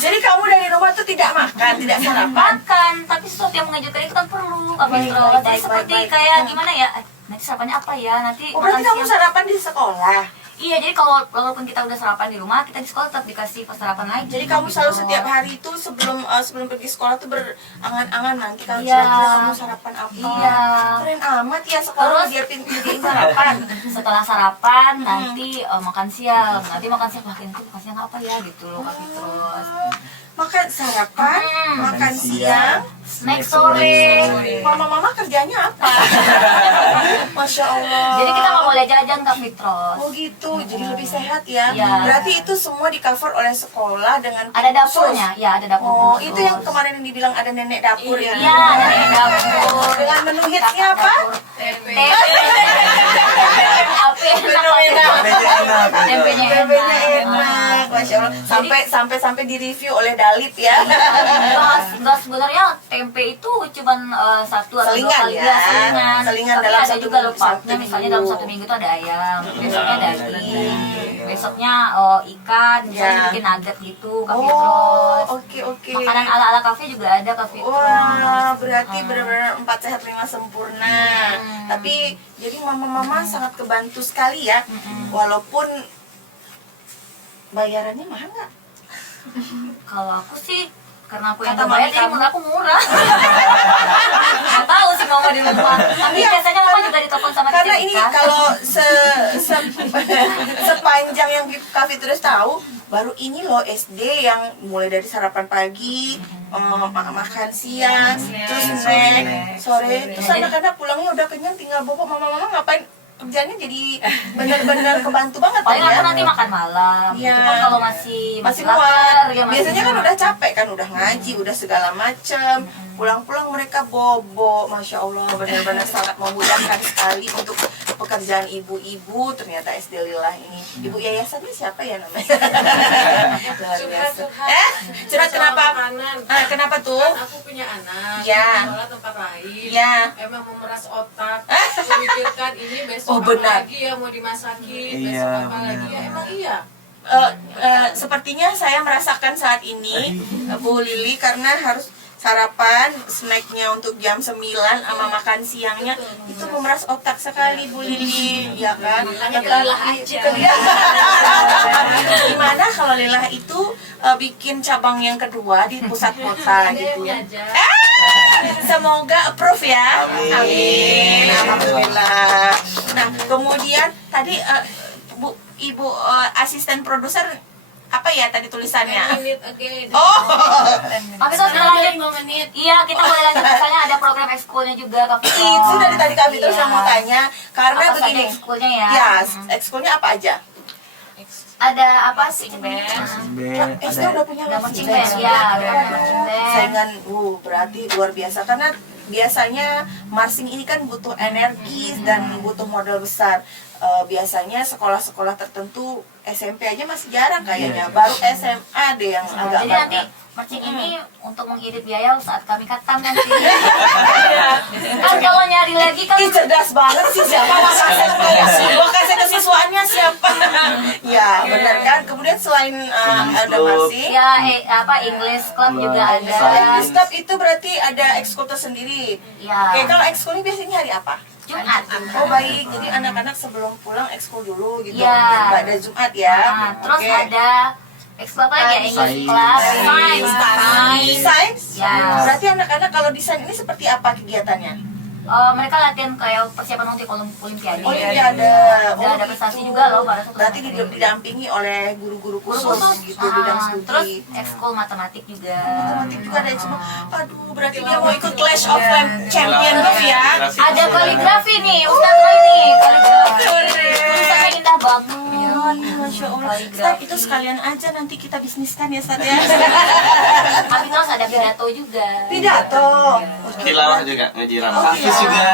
Jadi kamu dari rumah tuh tidak makan, tidak sarapan. Makan, tapi sesuatu yang mengejutkan itu kan perlu, Kak Fitro. Jadi baik, seperti baik. kayak gimana ya? Nanti sarapannya apa ya? Nanti Oh, berarti makan kamu siang. sarapan di sekolah. Iya, jadi kalau walaupun kita udah sarapan di rumah, kita di sekolah tetap dikasih sarapan lagi. Jadi kamu gitu. selalu setiap hari itu sebelum pergi sekolah tuh berangan-angan nanti kalau Iya. kira-kira kamu sarapan apa. Iya. Keren amat ya sekolah Terus- dia sarapan. Setelah sarapan nanti makan siang. Nanti makan siang, wah nanti makan siang apa ya gitu loh, Kak Fitros. makan sarapan, makan siang, snack sore. mama-mama kerjanya apa? Masya Allah. Jadi kita nggak boleh jajan Kak Fitros. Oh gitu, jadi lebih sehat ya. Iya. Berarti itu semua di cover oleh sekolah dengan Ada khusus. dapurnya, ya ada dapur. Oh, khusus. itu yang kemarin yang dibilang ada nenek dapur ya. Iya, ada nenek dapur. Dengan menu hitsnya apa? Tempe. Apa Fenomena. Tempenya Tempenya enak. enak, Masya Allah. Sampai di review oleh Dalit ya. Enggak sebenarnya tempe itu cuman satu atau dua Selingan kali ya. selingan. Selingan Tapi dalam ada satu juga minggu, lupanya, satu misalnya minggu. dalam satu minggu itu ada ayam, besoknya daging, besoknya ikan, misalnya Ya. bikin nugget gitu, Kak Oh, Fitros. oke. Makanan ala-ala kafe juga ada Kak Fitros. Wah, berarti benar-benar 4 sehat 5 sempurna. Tapi jadi mama-mama sangat kebantu sekali ya. Walaupun bayarannya mahal nggak? Kalau aku sih karena aku yang Kata gak bayar mami jadi kamu. menurut aku murah. Gak tahu sih mama di rumah. Tapi Iya, biasanya mama juga ditelepon sama Karena Cici ini kan. kalau sepanjang yang Kak Fitrus tahu, baru ini loh SD yang mulai dari sarapan pagi, makan siang, terus snack sore, terus anak-anak pulangnya udah kenyang, tinggal bobo. Mama-mama ngapain? Kerjanya jadi benar-benar kebantu banget Paling kan aku ya. nanti makan malam. Iya. Itu pun kalau masih Masih lapar, muat. ya masih Biasanya kan muat. udah capek kan, udah ngaji, udah segala macem. Pulang-pulang mereka bobo, Masya Allah, benar-benar sangat memudahkan sekali untuk pekerjaan ibu-ibu. Ternyata SD Lillah ini, ibu yayasannya siapa ya namanya? Luar biasa. Curhat kenapa? Makanan. Kenapa tuh? Kan aku punya anak, Ya. sekolah tempat lain. Ya. Emang memeras otak, memikirkan ini besok Oh, apa benar. lagi ya mau dimasakin, Iya, besok apa benar. lagi ya, emang iya. Sepertinya saya merasakan saat ini Bu Lili, karena harus sarapan, snacknya untuk jam 9 sama makan siangnya itu memeras otak sekali Bu Lili, ya kan? Lillah aja. Gimana kalau Lillah itu bikin cabang yang kedua di pusat kota gitu ya? Semoga approve ya. Amin. Alhamdulillah. Nah, kemudian tadi Ibu asisten produser apa ya tadi tulisannya? Menit again. Oh. Tapi terus lanjut. 5 menit. Iya, kita boleh lanjut. Misalnya ada program ekskulnya juga Kak Fitros. Itu dari tadi kami terus Iya. yang mau tanya karena Apa saja begini. ekskulnya ya? Ya, ekskulnya apa aja? Ada apa sih? SD udah punya Ada marching marching band. band, ya, ada marching band. Saingan berarti luar biasa karena biasanya marching ini kan butuh energi dan butuh modal besar. Biasanya sekolah-sekolah tertentu SMP aja masih jarang kayaknya, baru SMA deh yang agak Jadi nanti banyak. marching ini untuk mengirit biaya saat kami katam nanti. Kan kalau nyari lagi kan Ih, cerdas banget sih, siapa wakasnya kesiswaannya siapa? Ya benar kan. Kemudian selain ada marching, ya English club juga ada. English Club itu berarti ada ekskul tersendiri. Ya. Oke, kalau ekskulnya biasanya hari apa? Jumat. Oh baik, jadi anak-anak sebelum pulang ekskul dulu gitu. Iya. Nggak ada Jumat ya. Nah, terus Oke. ada ekskul apa lagi ya? English club, science. Science. Ya. Berarti anak-anak kalau desain ini seperti apa kegiatannya? Mereka latihan kayak persiapan untuk olimpiade. Oh iya ada. Udah ada prestasi juga loh pada satu Berarti materi. didampingi oleh guru-guru khusus gitu Ah, bidang terus studi. ekskul matematik juga. Matematik juga ada yang semua. Aduh, berarti dia mau ikut Clash of Champion ya. Ada kaligrafi nih, Ustadz Roy nih, kaligrafi. Tulisannya indah banget. Masya Allah. Ustaz, itu sekalian aja nanti kita bisniskan ya, Ustaz ya. Tapi terus ada pidato juga. Pidato. Tilawah juga ngaji ramah. Hafiz juga.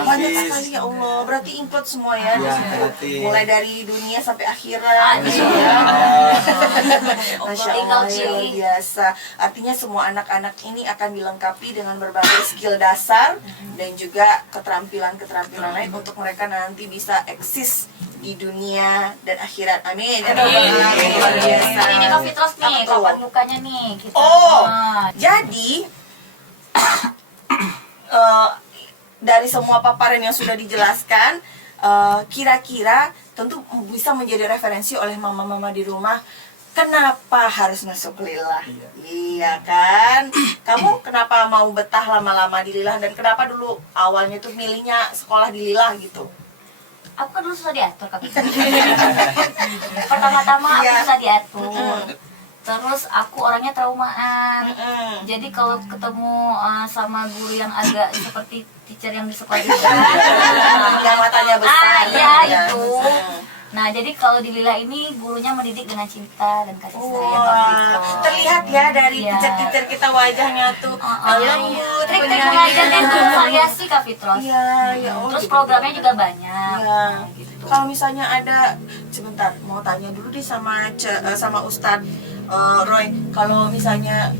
Banyak sekali ya Allah. Berarti include semua ya di Ya, situ. berarti. Mulai dari dunia sampai akhirat. Iya. Masya Allah, luar biasa. Artinya semua anak-anak ini akan dilengkapi dengan berbagai skill dasar dan juga keterampilan-keterampilan lain untuk mereka nanti bisa eksis di dunia dan akhirat. Amin. Luar biasa. Ini Kak Fitros nih, Apa tuh? kapan bukanya nih? Kita. Oh, Nah, jadi dari semua paparan yang sudah dijelaskan, kira-kira tentu bisa menjadi referensi oleh mama-mama di rumah. Kenapa harus masuk Lillah? Iya kan? Kamu kenapa mau betah lama-lama di Lillah dan kenapa dulu awalnya tuh milihnya sekolah di Lillah gitu? aku kan dulu susah diatur Kak Fitros. Pertama-tama aku Iya. susah diatur. Terus aku orangnya traumaan. Jadi kalau ketemu sama guru yang agak seperti teacher yang di sekolah itu, yang matanya besar. ya itu. Nah, jadi kalau di Lila ini gurunya mendidik dengan cinta dan kasih sayang. Wah, terlihat ya dari Iya. teacher-teacher kita wajahnya tuh lembut, Trik-trik benar. mengajarnya itu variasi Kak Fitros. Iya, ya, Terus gitu. programnya juga banyak. Iya. Gitu. Kalau misalnya ada, sebentar mau tanya dulu deh sama Ustadz Roy. Kalau misalnya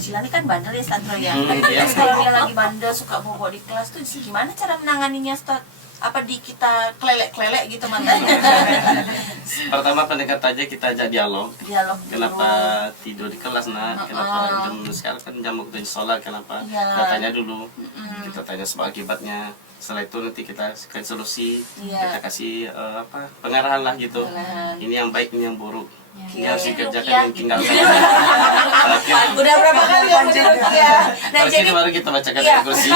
Cilani kan bandel ya Ustadz Roy ya. Iya. Terus kalau dia lagi bandel suka bobo di kelas tuh sih gimana cara menanganinya Ustadz? Apa di kita kelelek gitu matanya? Pertama pendekat aja kita ajak dialog. Dialog. Kenapa tidur di kelas nak? Kenapa jam sekarang kan jam waktu sholat? Kenapa? Iya. Kita tanya dulu. Kita tanya sebab akibatnya. Setelah itu nanti kita kasih solusi. Iya. Kita kasih pengarahan lah gitu. Ini yang baik, ini yang buruk. Ini harus dikerjakan, ini tinggalkan. Udah berapa kali kamu di Rukia? Nah Terus jadi ini baru kita bacakan Iya. kursi.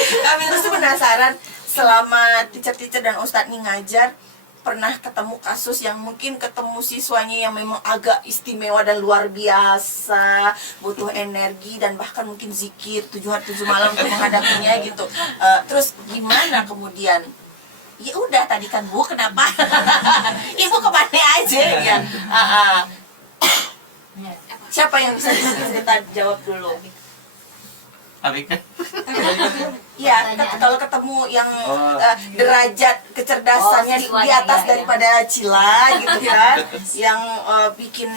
kami terus tuh penasaran selama teacher-teacher dan ustadz nih ngajar, pernah ketemu kasus yang mungkin ketemu siswanya yang memang agak istimewa dan luar biasa, butuh energi dan bahkan mungkin zikir 7 hari 7 malam untuk menghadapinya gitu. Terus gimana kemudian? Ya udah tadi kan Bu, kenapa? Ibu kemana aja ya? Siapa yang bisa kita jawab dulu? Abik kan? Iya, kalau ketemu yang derajat kecerdasannya di siswanya, atas iya, daripada Cila gitu kan, yang bikin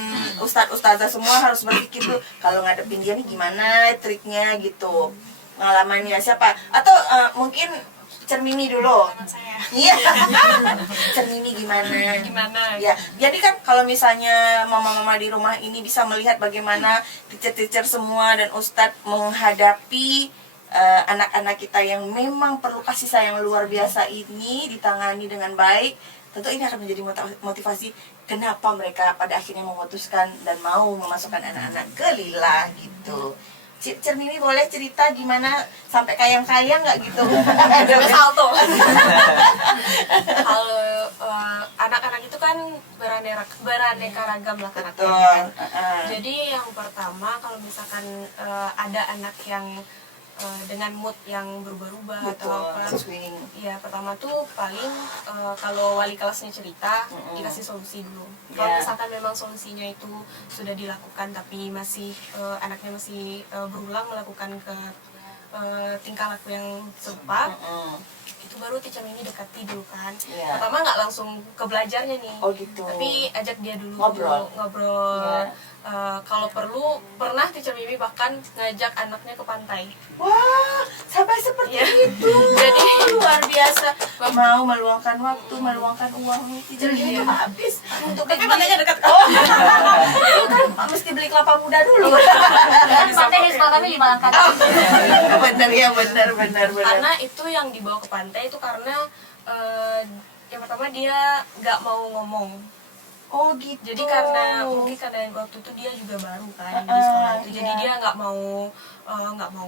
ustadz-ustadzah semua harus berpikir tuh kalau ngadepin dia nih gimana triknya gitu, pengalamannya siapa? Atau mungkin Cermini dulu. Iya. Cermini gimana? Ya, jadi kan kalau misalnya mama-mama di rumah ini bisa melihat bagaimana teacher-teacher semua dan ustadz menghadapi anak-anak kita yang memang perlu kasih sayang luar biasa ini ditangani dengan baik, tentu ini akan menjadi motivasi kenapa mereka pada akhirnya memutuskan dan mau memasukkan anak-anak ke Lila gitu. Cermini boleh cerita gimana sampai kayang-kayang nggak gitu? salto. Kalau anak-anak itu kan beraneka ragam lah Betul. karakternya. Jadi yang pertama kalau misalkan ada anak yang dengan mood yang berubah-ubah atau apa, Swing. ya pertama tuh paling kalau wali kelasnya cerita dikasih solusi dulu. Kalau Ya. misalkan memang solusinya itu sudah dilakukan tapi masih anaknya masih berulang melakukan ke tingkah laku yang serupa, itu baru teacher ini dekati dulu kan. Ya. Pertama nggak langsung ke belajarnya nih, Oh gitu. tapi ajak dia dulu Ya. ngobrol. Kalau perlu pernah teacher Mimi bahkan ngajak anaknya ke pantai. Wah, sampai seperti Ya. itu. Jadi luar biasa. Mau meluangkan waktu, meluangkan uang itu habis untuk tapi pantainya dekat kan. itu kan mesti beli kelapa muda dulu. Pantai di sekolah kami 5 langkah. Bener ya, bener. Karena itu yang dibawa ke pantai itu karena yang pertama dia nggak mau ngomong. Oh gitu. Jadi karena mungkin karena waktu itu dia juga baru kan di sekolah itu, jadi dia nggak mau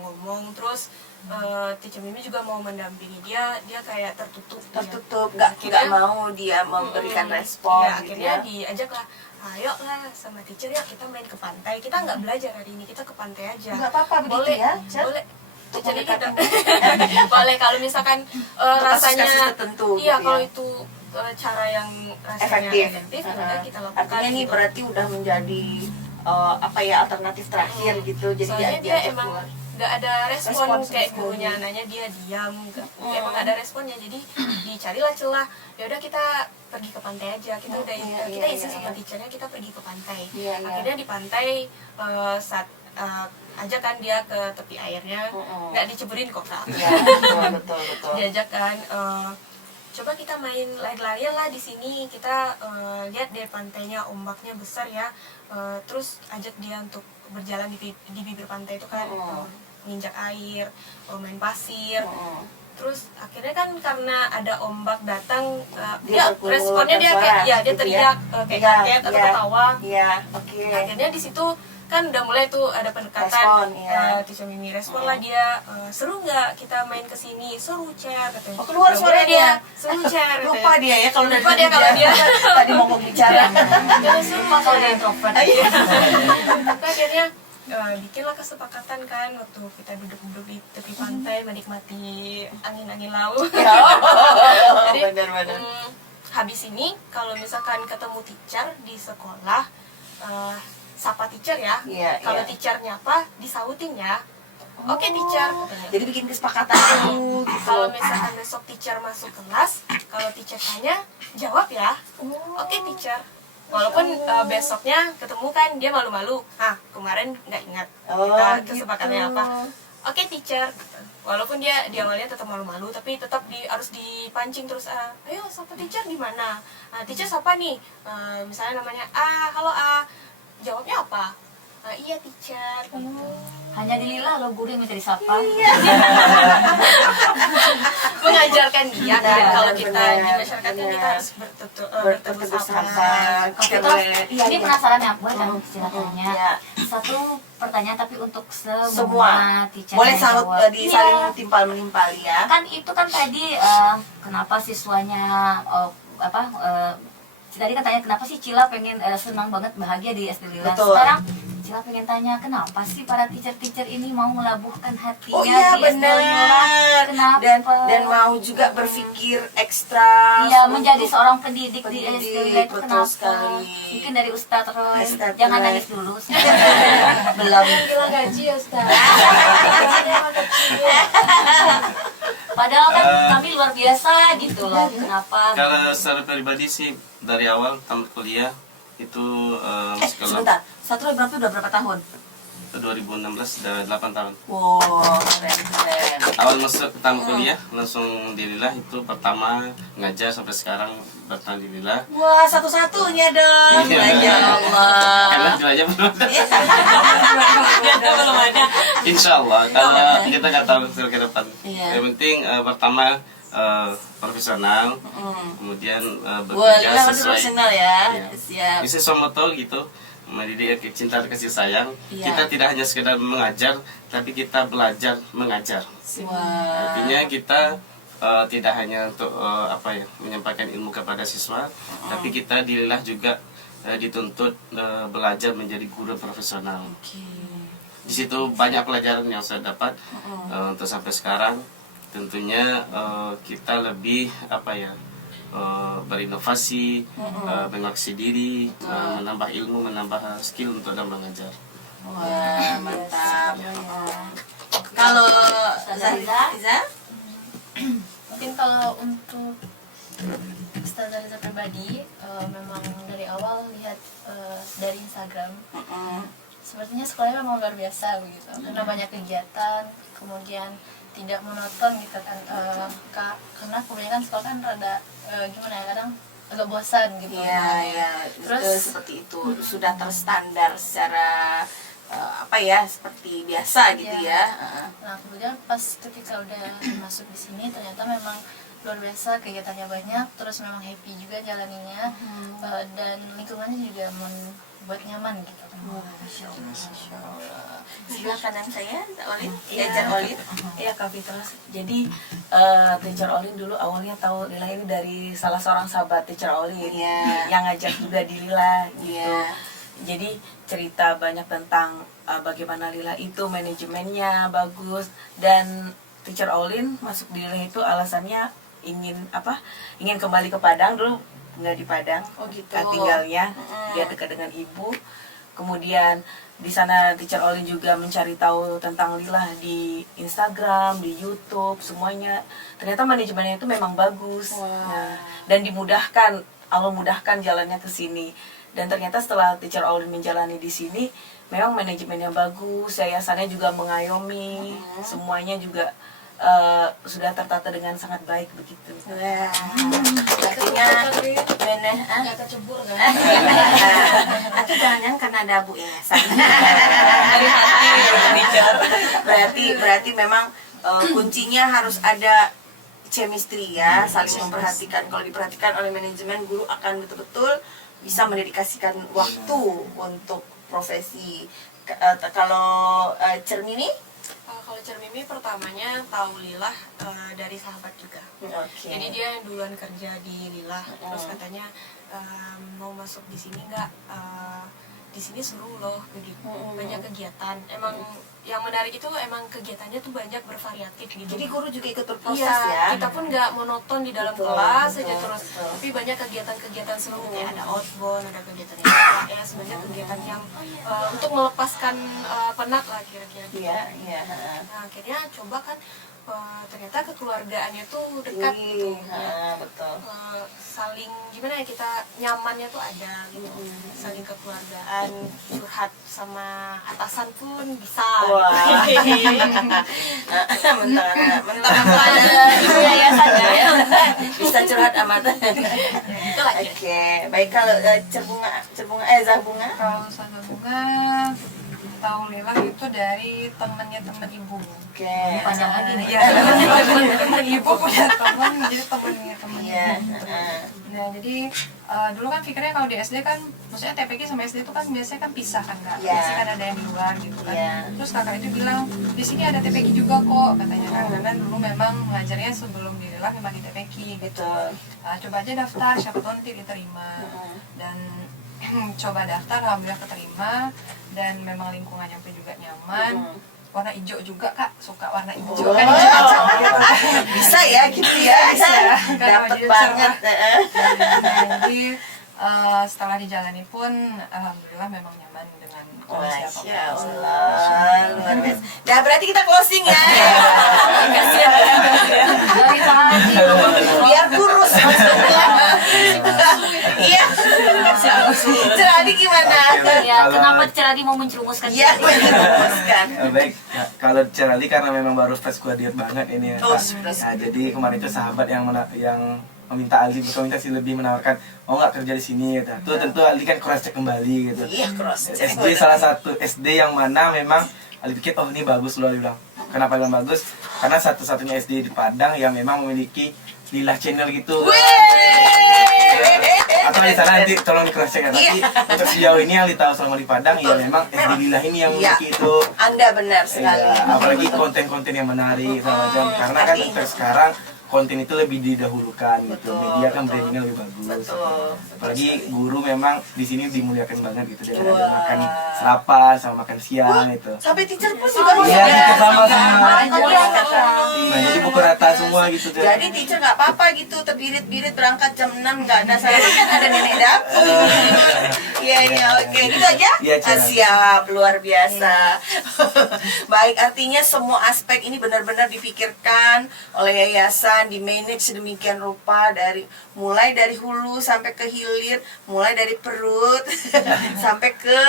ngomong. Terus teacher Mimi juga mau mendampingi dia kayak tertutup, nggak mau dia memberikan respon. Ya, gitu akhirnya ya. diajak lah, ayo lah sama teacher ya kita main ke pantai. Kita nggak belajar hari ini, kita ke pantai aja. Nggak apa-apa begitu Boleh, ya, Cer? boleh. Untuk Teacher kita mendekati. boleh kalau misalkan rasanya kasus-kasus tertentu iya gitu kalau ya. itu cara yang rasanya efektif udah kita lakukan. Artinya ini gitu. berarti udah menjadi alternatif terakhir gitu. Jadi Soalnya dia diajak emang keluar. nggak ada respon kayak Respon. gurunya nanya dia diam, emang nggak ada responnya. Jadi dicarilah celah, ya udah kita pergi ke pantai aja. Kita udah kita isi sama teachernya, kita pergi ke pantai. Iya. Akhirnya di pantai saat ajak kan dia ke tepi airnya, nggak diceburin kok Kak. Iya, betul. Diajak kan coba kita main lari-larian lah di sini, kita lihat deh pantainya, ombaknya besar ya. Terus ajak dia untuk berjalan di bibir pantai itu kan, menginjak air, main pasir. Terus akhirnya kan karena ada ombak datang, dia berkumpul, responnya dia kayak bersuara, dia gitu ya. teriak kayak kaget atau ketawa. Iya, oke. Akhirnya di situ kan udah mulai tuh ada pendekatan. Respon, iya. Teacher Mimi respon lah dia, seru nggak kita main kesini, seru Cer katanya. Oh, keluar Udah suara mulai dia. seru Cer katanya. Lupa dia ya kalau Lupa dia kalau dia tadi mau bicara. Sumpah kalau dia introvert. Iya. Maka akhirnya bikinlah kesepakatan kan waktu kita duduk-duduk di tepi pantai menikmati angin-angin laut. Jadi Benar-benar. habis ini kalau misalkan ketemu teacher di sekolah, sapa teacher ya. Iya, Kalau iya. teacher nyapa disautin ya. Oke teacher katanya. Jadi bikin kesepakatan dulu gitu. Kalau misalkan besok teacher masuk kelas, kalau teacher tanya, jawab ya. Oke teacher. Walaupun besoknya ketemu kan dia malu-malu. Kemarin nggak ingat kita kesepakatannya apa. Oke teacher. Walaupun dia di awalnya tetap malu-malu, tapi tetap harus dipancing terus. Ayo sapa teacher di mana? Teacher siapa nih? Misalnya namanya halo jawabnya apa? Iya teacher. Gitu. Hanya di Lila lo guru yang minta disapa. Mengajarkan dia kan Benar, kalau kita di benar, masyarakat ini kita benar. harus Bertegur sapa. Ini penasaran ya, boleh kan silakannya. Iya. Satu pertanyaan tapi untuk semua Semua. teacher Boleh yang salut jawab. di saling Iya. timpal-menimpali ya. Kan itu kan tadi kenapa siswanya tadi kan tanya kenapa sih Cila pengen senang banget bahagia di SD Lila. Betul. Sekarang Cila pengen tanya kenapa sih para teacher-teacher ini mau melabuhkan hatinya Oh iya di SD Lila? benar. Kenapa? Dan mau juga berpikir ekstra. Iya, untuk menjadi seorang pendidik di pendidik, SD Lila itu betul kenapa? sekali. Mungkin dari Ustadz Roy. Ustadz Jangan Roy. nangis dulu. Belum. Bilang gaji ya Ustaz. Padahal kan kami luar biasa gitu loh. Kenapa? Kalau secara pribadi sih dari awal tamat kuliah itu masuk ke Sebentar, satu berarti udah berapa tahun? 2016 udah 8 tahun. Wow, keren. Awal masuk tamat kuliah langsung di Lila itu pertama ngajar sampai sekarang bertahan di Lila. Wah, satu-satunya dong. Iya. Ya Allah. Karena jelajah belum ada. Belum ada. Insya Allah kalau kita nggak tahu ke depan. Iya. Yang penting pertama profesional, kemudian Wah, bekerja Lila sesuai. profesional ya. Iya. Siap. Bisa moto gitu, mendidik cinta dan kasih sayang. Iya. Kita tidak hanya sekedar mengajar, tapi kita belajar mengajar. Wah. Artinya kita tidak hanya untuk menyampaikan ilmu kepada siswa, tapi kita di Lila juga dituntut belajar menjadi guru profesional. Di situ banyak pelajaran yang saya dapat untuk sampai sekarang. Tentunya kita lebih berinovasi, mengoreksi diri, menambah ilmu, menambah skill untuk dalam mengajar. Wah, mantap. Kalau Zaliza? Mungkin kalau untuk Ustazah Liza pribadi, memang dari awal lihat dari Instagram, sepertinya sekolahnya memang luar biasa begitu, karena banyak kegiatan, kemudian tidak monoton gitu kan, Kak, karena kebanyakan sekolah kan rada gimana ya, kadang agak bosan gitu. Iya, Terus seperti itu sudah terstandar secara seperti biasa gitu Iya. ya. Nah kemudian pas ketika udah masuk di sini ternyata memang luar biasa, kegiatannya banyak, terus memang happy juga jalaninya, dan lingkungannya juga membuat nyaman gitu. Masya Allah. Sebelah kanan saya, Olin, Teacher Olin. Iya Kak Fitros. Jadi Teacher Olin dulu awalnya tahu Lila ini dari salah seorang sahabat Teacher Olin yang ngajak juga di Lila gitu. Iya. Jadi cerita banyak tentang bagaimana Lila itu manajemennya bagus, dan Teacher Olin masuk di Lila itu alasannya ingin kembali ke Padang. Dulu nggak di Padang, tinggalnya dia dekat dengan ibu. Kemudian di sana Teacher Olin juga mencari tahu tentang Lila di Instagram, di YouTube, semuanya. Ternyata manajemennya itu memang bagus. Nah, dan dimudahkan, Allah mudahkan jalannya ke sini. Dan ternyata setelah Teacher Olin menjalani di sini, memang manajemennya bagus, yayasannya juga mengayomi, semuanya juga sudah tertata dengan sangat baik begitu. Wah, artinya Nggak kecebur kan? atau jangan karena ada Bu Yayasan. Berarti memang kuncinya harus ada chemistry ya, saling memperhatikan. Kalau diperhatikan oleh manajemen, guru akan betul-betul bisa mendedikasikan waktu untuk profesi Kalau Cermini? Kalau Cermimi pertamanya tahu Lila dari sahabat juga. Oke. Jadi dia yang duluan kerja di Lila, terus katanya mau masuk di sini nggak? Di sini seru loh, begitu. Banyak kegiatan. Emang yang menarik itu emang kegiatannya tuh banyak bervariatif gitu. Jadi guru juga ikut berproses Iya, ya. kita pun nggak monoton di dalam Betul, kelas betul, saja terus, betul. tapi banyak kegiatan-kegiatan seru kayak ada outbound, ada kegiatan IPS, banyak kegiatan yang untuk melepaskan penat lah kira-kira. Gitu. Iya, iya. Nah, akhirnya coba kan ternyata kekeluargaannya tuh dekat gitu. Betul. Saling gimana ya, kita nyamannya tuh ada gitu. Saling kekeluargaan, curhat sama atasan pun bisa. Wah. Mentang-mentang ibu yayasan ya. Bisa curhat amat. Itu lah ya. Oke, baik kalau Zahbunga. Kalau Saga Bunga tahu Lila itu dari temennya temen ibu. Oke. Panjang lagi nih. Iya, temen ibu punya temen, jadi temennya temen Iya. ibu. Nah, jadi dulu kan pikirnya kalau di SD kan, maksudnya TPK sama SD itu kan biasanya kan pisah kan kak, Iya. biasanya kan ada yang di luar gitu kan. Iya. Terus kakak itu bilang di sini ada TPK juga kok katanya kan, karena dulu memang ngajarnya sebelum di Lila memang di TPK gitu. Coba aja daftar, siapa tahu nanti diterima. Dan coba daftar, alhamdulillah keterima dan memang lingkungannya pun juga nyaman. Warna hijau juga kak, suka warna hijau kan, hijau Bisa ya gitu ya. bisa kalau Dapat dia banget. Nah, jadi setelah dijalani pun alhamdulillah memang nyaman dengan siapapun. Masya Allah, luar biasa. Nah, berarti kita closing ya. Kasihan. Dari tadi. Biar kurus. Iya. Jadi gimana? Ya, kenapa Ceradi mau mencerumuskan Iya, diri? meneruskan. Baik, kalau Cerali karena memang baru fresh graduate banget ini ya, Oh, Kak. fresh. Nah, jadi kemarin itu sahabat yang meminta Ali berkomunikasi lebih menawarkan mau nggak kerja di sini gitu. Tuh tentu Ali kan cross check kembali gitu. Iya, cross check. SD salah satu SD yang mana memang Ali pikir oh ini bagus loh, Ali bilang. Kenapa bilang bagus? Karena satu-satunya SD di Padang yang memang memiliki Lila channel gitu. Atau di sana nanti tolong di cross check ya. Tapi untuk sejauh ini yang tahu selama di Padang ya memang SD Lila ini yang memiliki itu. Anda benar sekali. Iya, apalagi konten-konten yang menarik segala macam. Karena kan untuk sekarang konten itu lebih didahulukan gitu. Media kan brandingnya lebih bagus. Betul. Apalagi guru memang di sini dimuliakan banget gitu. Dengan ada makan sarapan sama makan siang itu. Sampai teacher pun juga Iya, ya. sama-sama. Iya. Nah, jadi pukul rata semua gitu deh. Jadi teacher nggak apa-apa gitu, terbirit-birit berangkat jam 6 nggak ada sarapan kan ada nenek dapur. Iya iya oke gitu aja. Iya, Cak. Siap luar biasa. Baik artinya semua aspek ini benar-benar dipikirkan oleh yayasan, di manage sedemikian rupa mulai dari hulu sampai ke hilir, mulai dari perut sampai ke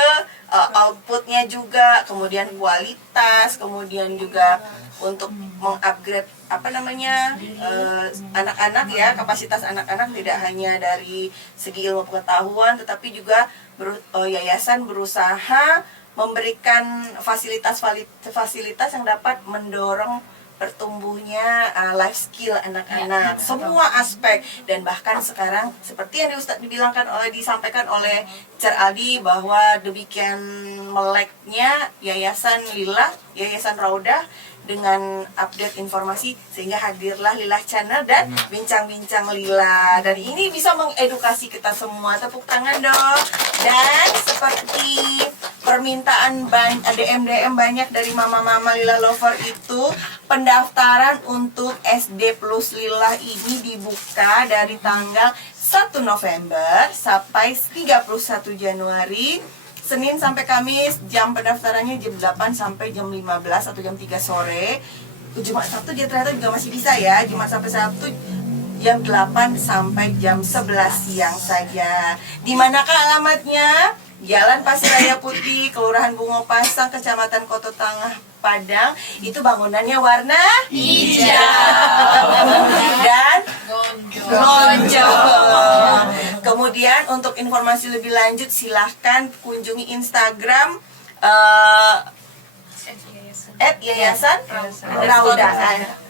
outputnya juga, kemudian kualitas, kemudian juga untuk mengupgrade anak-anak ya, kapasitas anak-anak tidak hanya dari segi ilmu pengetahuan tetapi juga yayasan berusaha memberikan fasilitas yang dapat mendorong bertumbuhnya life skill anak-anak, semua aspek. Dan bahkan sekarang seperti yang disampaikan oleh Cer Aldi bahwa demikian meleknya Yayasan Lila, Yayasan Raudah dengan update informasi sehingga hadirlah Lila Channel dan bincang-bincang Lila. Dan ini bisa mengedukasi kita semua. Tepuk tangan dong. Dan seperti permintaan DM banyak dari mama-mama Lila Lover itu, pendaftaran untuk SD Plus Lila ini dibuka dari tanggal 1 November sampai 31 Januari. Senin sampai Kamis, jam pendaftarannya jam 8 sampai jam 15 atau jam 3 sore. Jumat Sabtu dia ternyata juga masih bisa ya. Jumat sampai Sabtu jam 8 sampai jam 11 siang saja. Di manakah alamatnya? Jalan Pasir Raya Putih, Kelurahan Bungo Pasang, Kecamatan Koto Tangah, Padang. Itu bangunannya warna hijau dan gonjol. Kemudian untuk informasi lebih lanjut silahkan kunjungi Instagram @yayasan Rauda.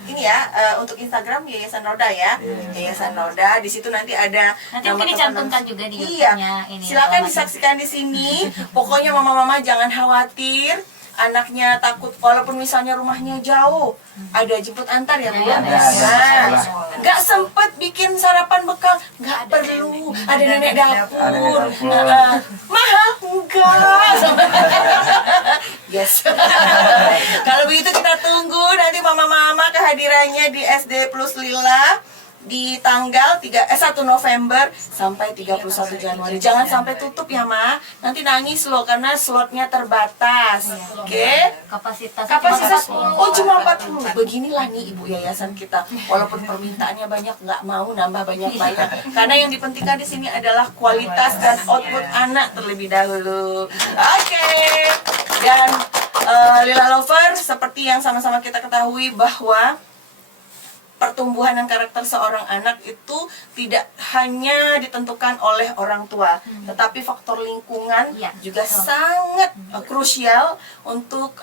Ini ya untuk Instagram Yayasan Roda ya. Yayasan Roda. Di situ nanti ada Nanti nama mungkin dicantumkan teman-teman. juga di Iya. YouTube-nya ini. Silakan informasi. disaksikan di sini. Pokoknya mama-mama jangan khawatir. Anaknya takut walaupun misalnya rumahnya jauh, ada jemput antar ya Bu. Iya, Nah, nggak sempet bikin sarapan bekal, nggak perlu. Ada nenek dapur. Ada nenek dapur. Mahal enggak? Yes. Kalau begitu kita tunggu nanti mama-mama kehadirannya di SD Plus Lila di tanggal 1 November sampai 31 Januari. Jangan sampai tutup ya, Ma. Nanti nangis loh karena slotnya terbatas. Oke? Kapasitas oh cuma 40. Beginilah nih Ibu yayasan kita. Walaupun permintaannya banyak, nggak mau nambah banyak-banyak. Karena yang dipentingkan di sini adalah kualitas dan output anak terlebih dahulu. Oke. Dan Lila Lover, seperti yang sama-sama kita ketahui bahwa pertumbuhan dan karakter seorang anak itu tidak hanya ditentukan oleh orang tua, tetapi faktor lingkungan juga sangat krusial untuk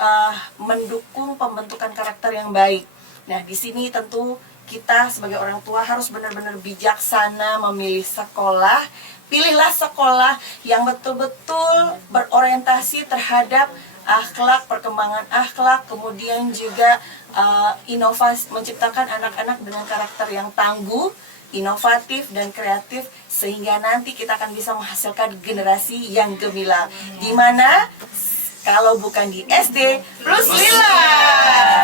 mendukung pembentukan karakter yang baik. Nah, di sini tentu kita sebagai orang tua harus benar-benar bijaksana memilih sekolah. Pilihlah sekolah yang betul-betul berorientasi terhadap akhlak, perkembangan akhlak, kemudian juga inovasi, menciptakan anak-anak dengan karakter yang tangguh, inovatif dan kreatif, sehingga nanti kita akan bisa menghasilkan generasi yang gemilang. Di mana kalau bukan di SD Plus Lila.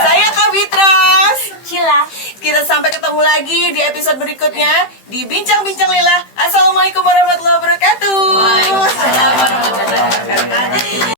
Saya Kabitros. Cila. Kita sampai ketemu lagi di episode berikutnya di Bincang-Bincang Lila. Assalamualaikum warahmatullahi wabarakatuh.